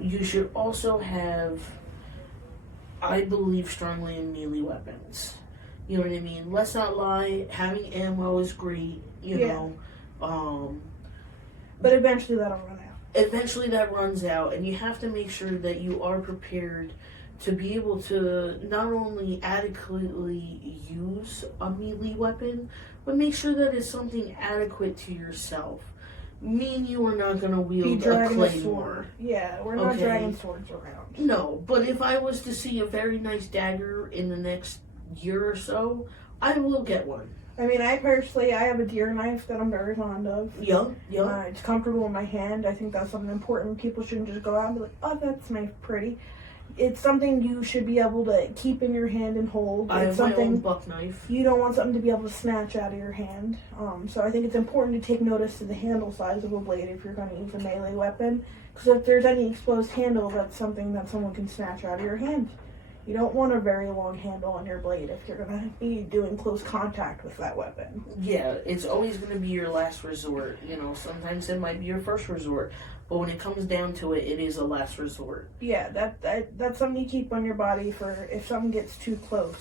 you should also have, I believe strongly in melee weapons. You know what I mean? Let's not lie, having ammo is great, you know. But eventually that'll run out. Eventually that runs out, and you have to make sure that you are prepared to be able to not only adequately use a melee weapon, but make sure that it's something adequate to yourself. Me and you are not going to wield a claymore. Yeah, we're not dragging swords around. No, but if I was to see a very nice dagger in the next year or so, I will get one. I mean, I have a deer knife that I'm very fond of. Yeah. It's comfortable in my hand. I think that's something important. People shouldn't just go out and be like, oh, that's nice, pretty. It's something you should be able to keep in your hand and hold. I have my own buck knife. You don't want something to be able to snatch out of your hand. So I think it's important to take notice of the handle size of a blade if you're going to use a melee weapon. Because if there's any exposed handle, that's something that someone can snatch out of your hand. You don't want a very long handle on your blade if you're going to be doing close contact with that weapon. Yeah, it's always going to be your last resort. You know, sometimes it might be your first resort. But when it comes down to it, it is a last resort. Yeah, that's something you keep on your body for if something gets too close.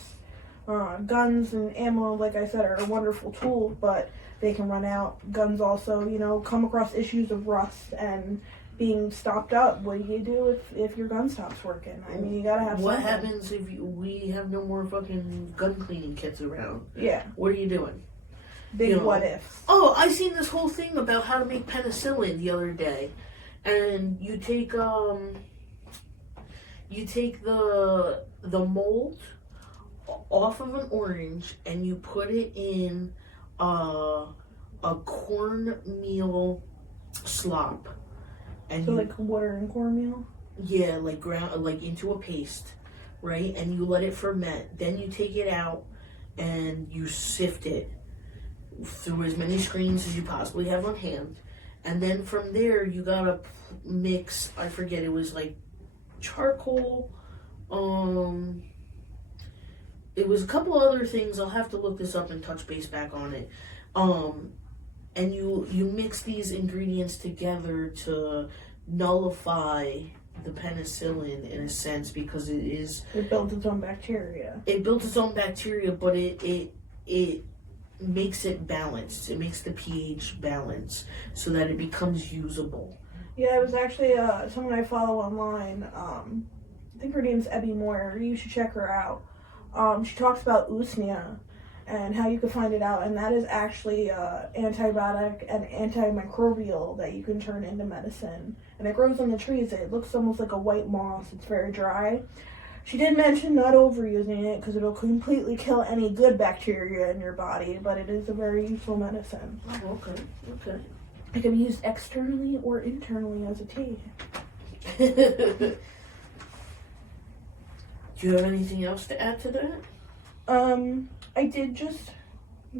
Guns and ammo, like I said, are a wonderful tool, but they can run out. Guns also, come across issues of rust and being stopped up. What do you do if your gun stops working? I mean, you gotta have What something. happens if we have no more fucking gun cleaning kits around? Yeah. What are you doing? Big what ifs. Oh, I seen this whole thing about how to make penicillin the other day. And you take the mold off of an orange and you put it in a cornmeal slop. And so like water and cornmeal? Yeah, like into a paste, right? And you let it ferment. Then you take it out and you sift it through as many screens as you possibly have on hand. And then from there, you gotta mix, I forget, it was like charcoal, it was a couple other things, I'll have to look this up and touch base back on it. And you mix these ingredients together to nullify the penicillin in a sense, because it builds its own bacteria. It builds its own bacteria, but it makes it balanced. It makes the pH balance so that it becomes usable. Yeah, it was actually someone I follow online. I think her name's Ebby Moyer. You should check her out. She talks about usnea and how you can find it out, and that is actually antibiotic and antimicrobial that you can turn into medicine. And it grows on the trees. It looks almost like a white moss. It's very dry. She did mention not overusing it because it'll completely kill any good bacteria in your body, but it is a very useful medicine. Oh, okay. It can be used externally or internally as a tea. Do you have anything else to add to that? I did just,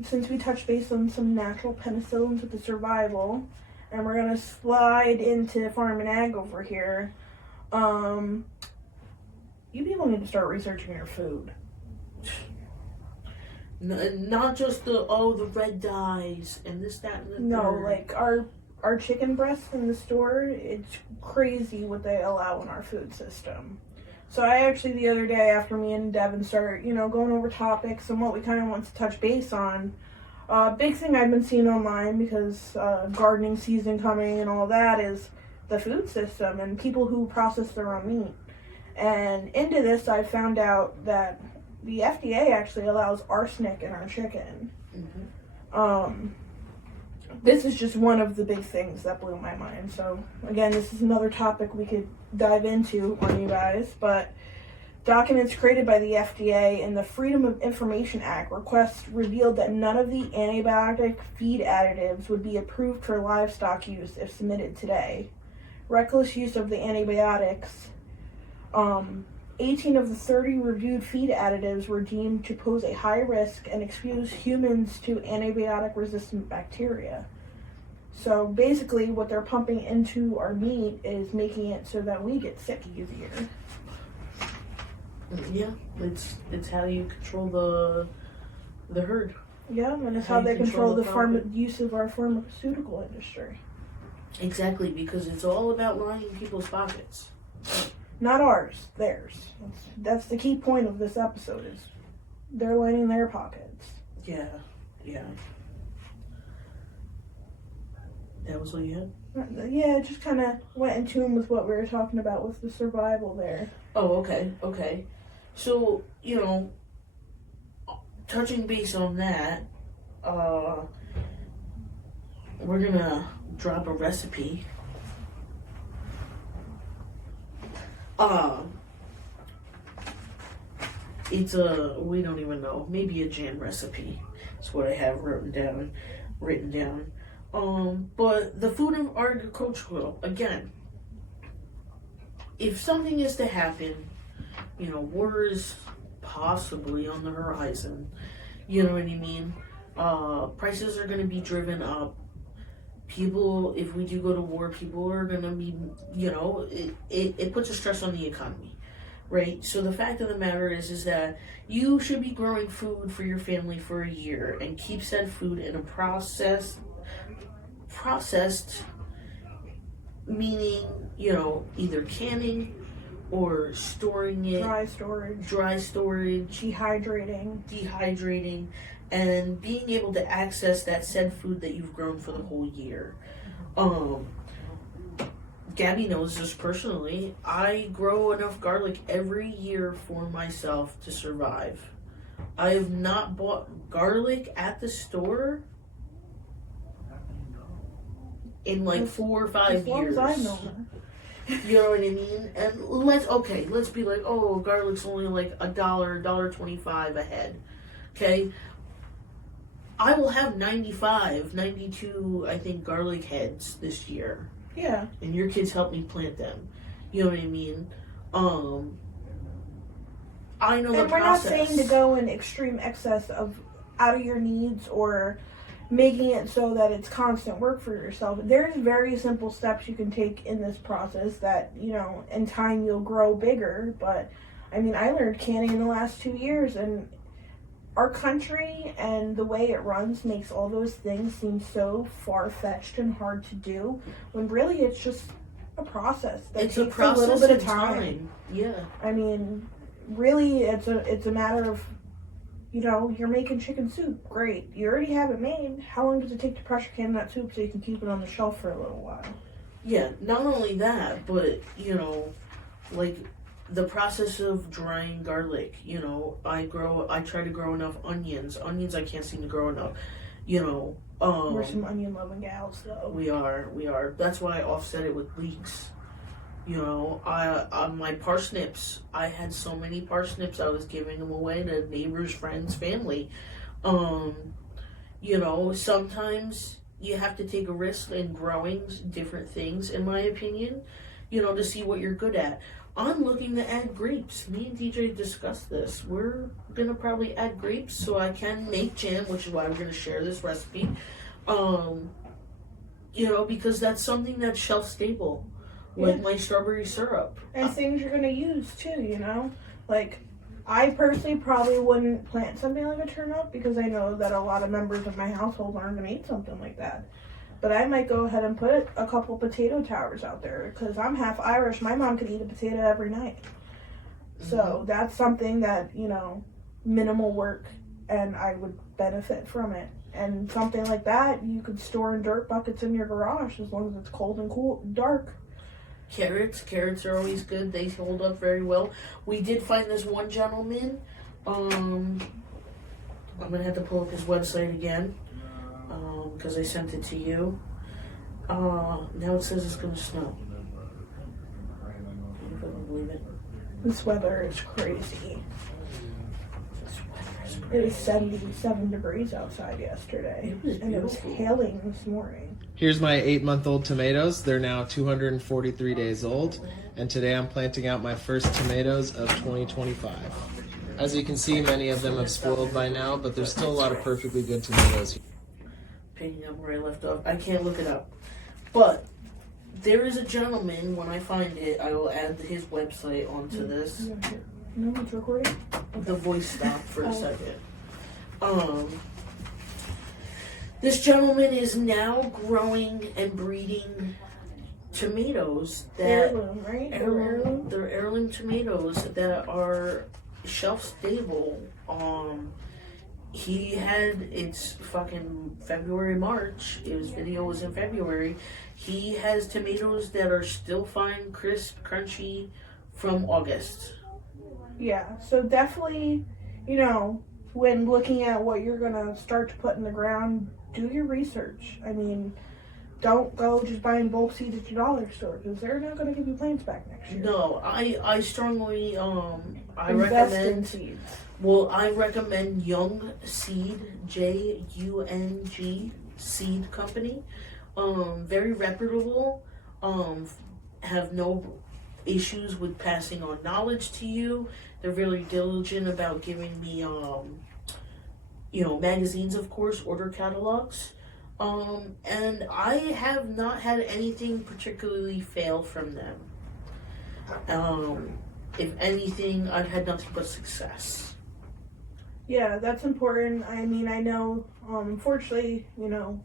since we touched base on some natural penicillins with the survival, and we're going to slide into farm and ag over here, you people need to start researching your food. Not just the red dyes and this, that, and the No, third. like our chicken breasts in the store, it's crazy what they allow in our food system. So I actually, the other day, after me and Devin start, going over topics and what we kind of want to touch base on, big thing I've been seeing online, because gardening season coming and all that, is the food system and people who process their own meat. And into this, I found out that the FDA actually allows arsenic in our chicken. Mm-hmm. This is just one of the big things that blew my mind. So, again, this is another topic we could dive into on you guys. But documents created by the FDA and the Freedom of Information Act requests revealed that none of the antibiotic feed additives would be approved for livestock use if submitted today. Reckless use of the antibiotics. 18 of the 30 reviewed feed additives were deemed to pose a high risk and expose humans to antibiotic-resistant bacteria. So basically what they're pumping into our meat is making it so that we get sick easier. Yeah, it's how you control the herd. Yeah, and it's how they control the use of our pharmaceutical industry. Exactly, because it's all about lining people's pockets. Not ours, theirs. That's the key point of this episode is they're lining their pockets. Yeah. That was all you had? Yeah, it just kind of went in tune with what we were talking about with the survival there. Oh, okay. So, touching base on that, we're gonna drop a recipe. It's we don't even know, maybe a jam recipe. That's what I have written down. But the food and agricultural, again, if something is to happen, war is possibly on the horizon. You know what I mean? Prices are going to be driven up. People, if we do go to war, people are going to be, it puts a stress on the economy, right? So the fact of the matter is that you should be growing food for your family for a year and keep said food in a processed, meaning, either canning or storing it. Dry storage. Dehydrating. And being able to access that said food that you've grown for the whole year. Gabby knows this personally. I grow enough garlic every year for myself to survive. I have not bought garlic at the store in 4 or 5 years. As long as I know her. You know what I mean? And let's be like, oh, garlic's only like $1.25 a head. Okay? I will have 92, I think, garlic heads this year. Yeah. And your kids helped me plant them. You know what I mean? I know the process. And we're not saying to go in extreme excess of out of your needs or making it so that it's constant work for yourself. There's very simple steps you can take in this process that, in time you'll grow bigger. But, I learned canning in the last 2 years, and our country and the way it runs makes all those things seem so far-fetched and hard to do, when really it's just a process that takes a little bit of time. Yeah. Really, it's a matter of, you're making chicken soup. Great. You already have it made. How long does it take to pressure can that soup so you can keep it on the shelf for a little while? Yeah, not only that, but, the process of drying garlic, I try to grow enough onions. Onions I can't seem to grow enough, We're some onion loving gals, though. We are. That's why I offset it with leeks. My parsnips, I had so many parsnips, I was giving them away to neighbors, friends, family. Sometimes you have to take a risk in growing different things, in my opinion, to see what you're good at. I'm looking to add grapes. Me and DJ discussed this. We're going to probably add grapes so I can make jam, which is why we're going to share this recipe. Because that's something that's shelf stable. Like my strawberry syrup. And things you're going to use, too, I personally probably wouldn't plant something like a turnip because I know that a lot of members of my household aren't going to eat something like that. But I might go ahead and put a couple potato towers out there because I'm half Irish. My mom could eat a potato every night. So that's something that, minimal work, and I would benefit from it. And something like that, you could store in dirt buckets in your garage as long as it's cold and cool, dark. Carrots are always good. They hold up very well. We did find this one gentleman. I'm going to have to pull up his website again. Because I sent it to you. Now it says it's going to snow. If I can believe it. This weather is crazy. It was 77 degrees outside yesterday. And it was hailing this morning. Here's my 8-month-old tomatoes. They're now 243 days old. And today I'm planting out my first tomatoes of 2025. As you can see, many of them have spoiled by now, but there's still a lot of perfectly good tomatoes here. Picking up where I left off. I can't look it up. But there is a gentleman, when I find it, I will add his website onto this. No, it's recording? The voice stopped for a second. This gentleman is now growing and breeding tomatoes that Heirloom, right? Heirloom. they're heirloom tomatoes that are shelf stable. He had, it's fucking February, March. His video was in February. He has tomatoes that are still fine, crisp, crunchy from August. Yeah, so definitely, you know, when looking at what you're going to start to put in the ground, do your research. I mean, don't go just buying bulk seeds at your dollar store, because they're not going to give you plants back next year. No, I strongly, I Invest in recommend, seeds. well, I recommend Young Seed, Jung Seed Company. Very reputable, have no issues with passing on knowledge to you. They're very diligent about giving me, you know, magazines, of course, order catalogs. And I have not had anything particularly fail from them. If anything, I've had nothing but success. Yeah, that's important. I mean, I know, unfortunately, you know,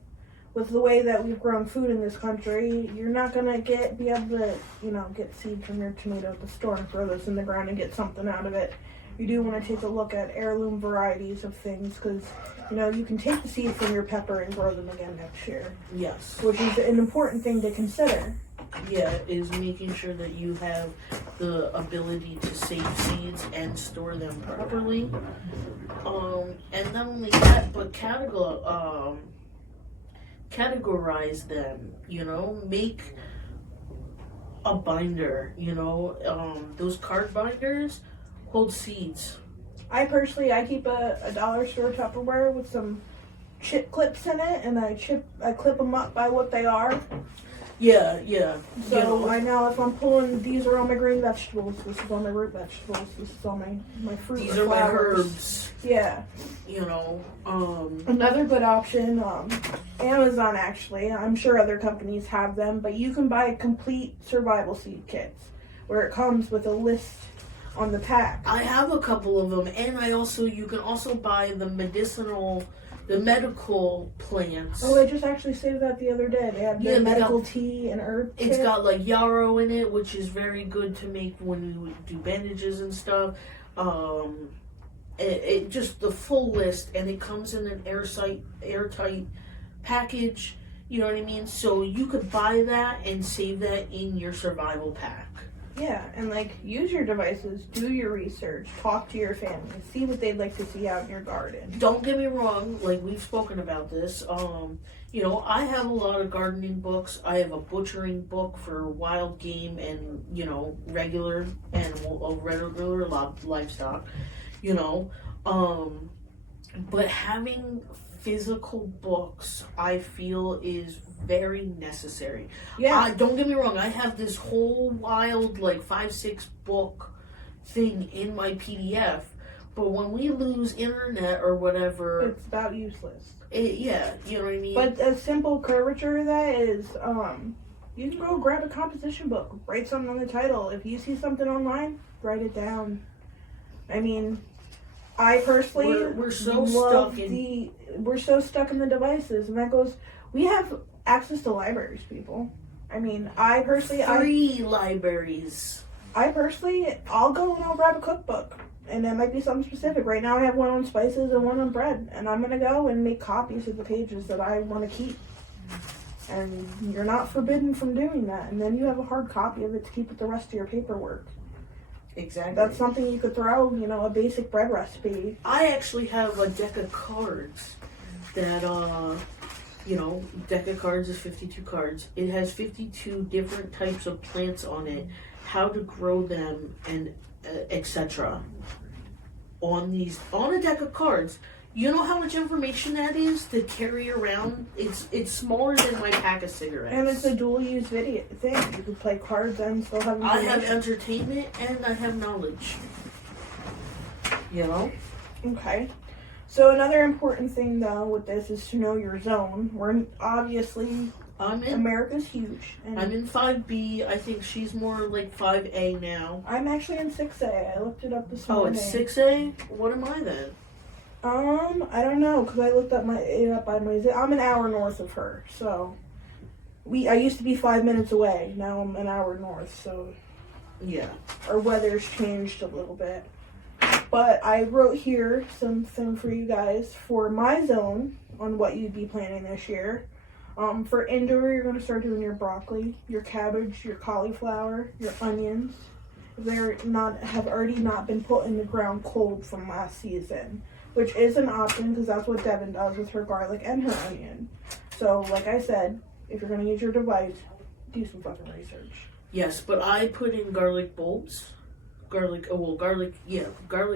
with the way that we've grown food in this country, you're not gonna be able to, you know, get seed from your tomato at the store and throw this in the ground and get something out of it. You do want to take a look at heirloom varieties of things, because, you know, you can take the seed from your pepper and grow them again next year, Yes. which is an important thing to consider. Yeah, is making sure that you have the ability to save seeds and store them properly. And not only that, but categorize them, you know, make a binder, you know, those card binders hold seeds. I keep a dollar store Tupperware with some chip clips in it, and I clip them up by what they are. Yeah. So you know, I know if I'm pulling, these are all my green vegetables, this is all my root vegetables, this is all my fruit. these are my herbs. Yeah. You know, Another good option, Amazon actually, I'm sure other companies have them, but you can buy complete survival seed kits where it comes with a list on the pack. I have a couple of them, and you can also buy the medical plants. Oh, I just actually saved that the other day. They have the medical tea and herb kit. It's got like yarrow in it, which is very good to make when you do bandages and stuff. It just the full list, and it comes in an airtight package. You know what I mean? So you could buy that and save that in your survival pack. Yeah, and like use your devices, do your research, talk to your family, see what they'd like to see out in your garden. Don't get me wrong, like we've spoken about this. You know, I have a lot of gardening books. I have a butchering book for wild game and, you know, regular livestock, you know. But having physical books, I feel, is very necessary. Yeah. Don't get me wrong, I have this whole wild, like, 5-6 book thing in my PDF, but when we lose internet or whatever... It's about useless. Yeah, you know what I mean? But a simple curvature of that is, you can go grab a composition book, write something on the title. If you see something online, write it down. I mean... I personally we're so love stuck we're so stuck in the devices, and that goes. We have access to libraries, people. I mean, free libraries. I'll go and I'll grab a cookbook, and it might be something specific. Right now, I have one on spices and one on bread, and I'm gonna go and make copies of the pages that I want to keep. And you're not forbidden from doing that. And then you have a hard copy of it to keep with the rest of your paperwork. Exactly. That's something you could throw, you know, a basic bread recipe. I actually have a deck of cards that, you know, deck of cards is 52 cards. It has 52 different types of plants on it, how to grow them, and etc. On a deck of cards. You know how much information that is to carry around? It's smaller than my pack of cigarettes. And it's a dual-use video thing. You can play cards and still have information. I have entertainment and I have knowledge. You know? Okay. So another important thing, though, with this is to know your zone. America's huge. And I'm in 5B. I think she's more like 5A now. I'm actually in 6A. I looked it up this morning. Oh, it's 6A? What am I then? I don't know, because I looked up I'm an hour north of her, so I used to be 5 minutes away. Now I'm an hour north, so Yeah. our weather's changed a little bit. But I wrote here something for you guys for my zone on what you'd be planting this year. For indoor, you're going to start doing your broccoli, your cabbage, your cauliflower, your onions. They're have already not been put in the ground cold from last season, which is an option because that's what Devin does with her garlic and her onion. So, like I said, if you're going to use your device, do some fucking research. Yes, but I put in garlic bulbs. Garlic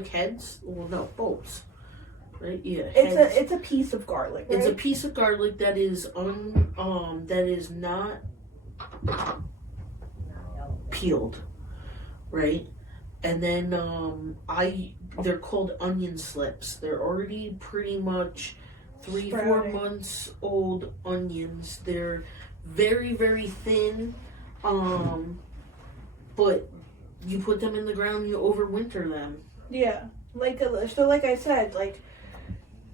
heads. Well, no, bulbs. Right? Yeah. It's a piece of garlic, right? It's a piece of garlic that is not peeled, right? And then they're called onion slips. They're already pretty much 3-4 months old onions. They're very, very thin, but you put them in the ground, you overwinter them. Yeah, like I said, like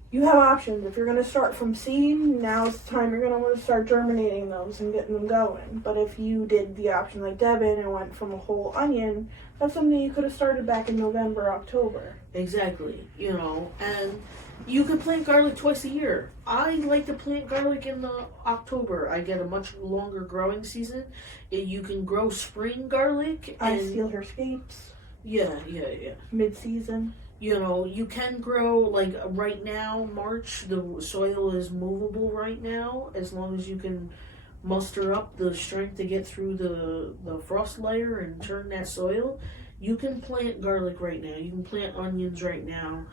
you have options. If you're gonna start from seed, now's the time you're gonna want to start germinating those and getting them going. But if you did the option like Devin and went from a whole onion, that's something you could have started back in November, October. Exactly, and you could plant garlic twice a year. I like to plant garlic in the October. I get a much longer growing season. You can grow spring garlic. I steal her scapes. Yeah. Mid-season. You can grow, like right now, March, the soil is movable right now, as long as you can muster up the strength to get through the frost layer and turn that soil. You can plant garlic right now. You can plant onions right now.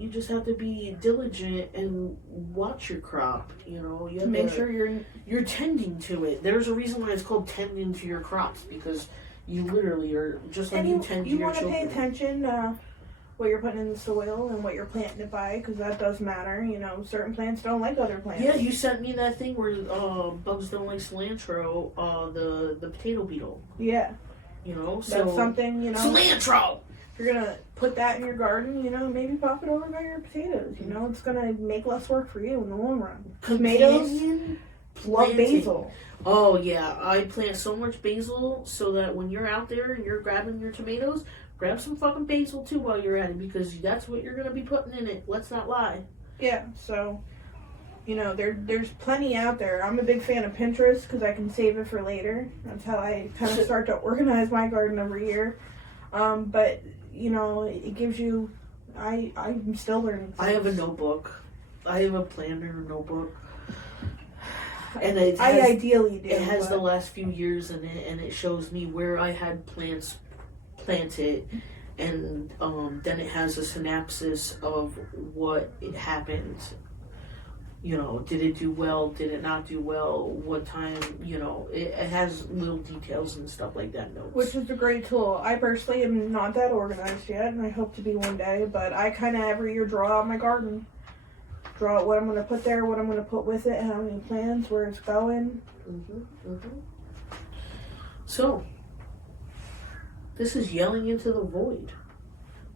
You just have to be diligent and watch your crop. You have Make to sure you're tending to it. There's a reason why it's called tending to your crops, because you literally are just like you tend to your children. You want to pay attention what you're putting in the soil and what you're planting it by, because that does matter. Certain plants don't like other plants. Yeah, you sent me that thing where bugs don't like cilantro, the potato beetle. Yeah. So that's something, cilantro! If you're going to put that in your garden, maybe pop it over by your potatoes. It's going to make less work for you in the long run. Tomatoes love basil. Oh, yeah. I plant so much basil so that when you're out there and you're grabbing your tomatoes, grab some fucking basil too while you're at it, because that's what you're going to be putting in it. Let's not lie. Yeah, so, there's plenty out there. I'm a big fan of Pinterest because I can save it for later. That's how I kind of start to organize my garden every year. But, it gives you, I'm still learning things. I have a notebook. I have a planner notebook. And I ideally do. It has the last few years in it, and it shows me where I had plants planted, and then it has a synopsis of what it happened. Did it do well? Did it not do well? What time? It has little details and stuff like that. Notes. Which is a great tool. I personally am not that organized yet, and I hope to be one day. But I kind of every year draw out my garden. Draw out what I'm going to put there, what I'm going to put with it, how many plants, where it's going. So, this is Yelling Into the Void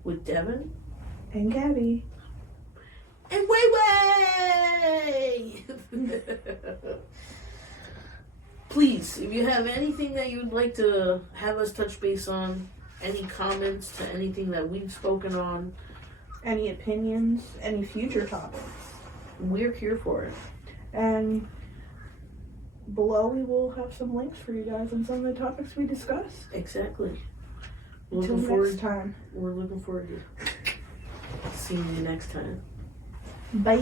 with Devin and Gabby. And Way! Please, if you have anything that you'd like to have us touch base on, any comments to anything that we've spoken on, any opinions, any future topics, we're here for it. And below we will have some links for you guys on some of the topics we discussed. Exactly. Until next time. We're looking forward to seeing you next time. Bye.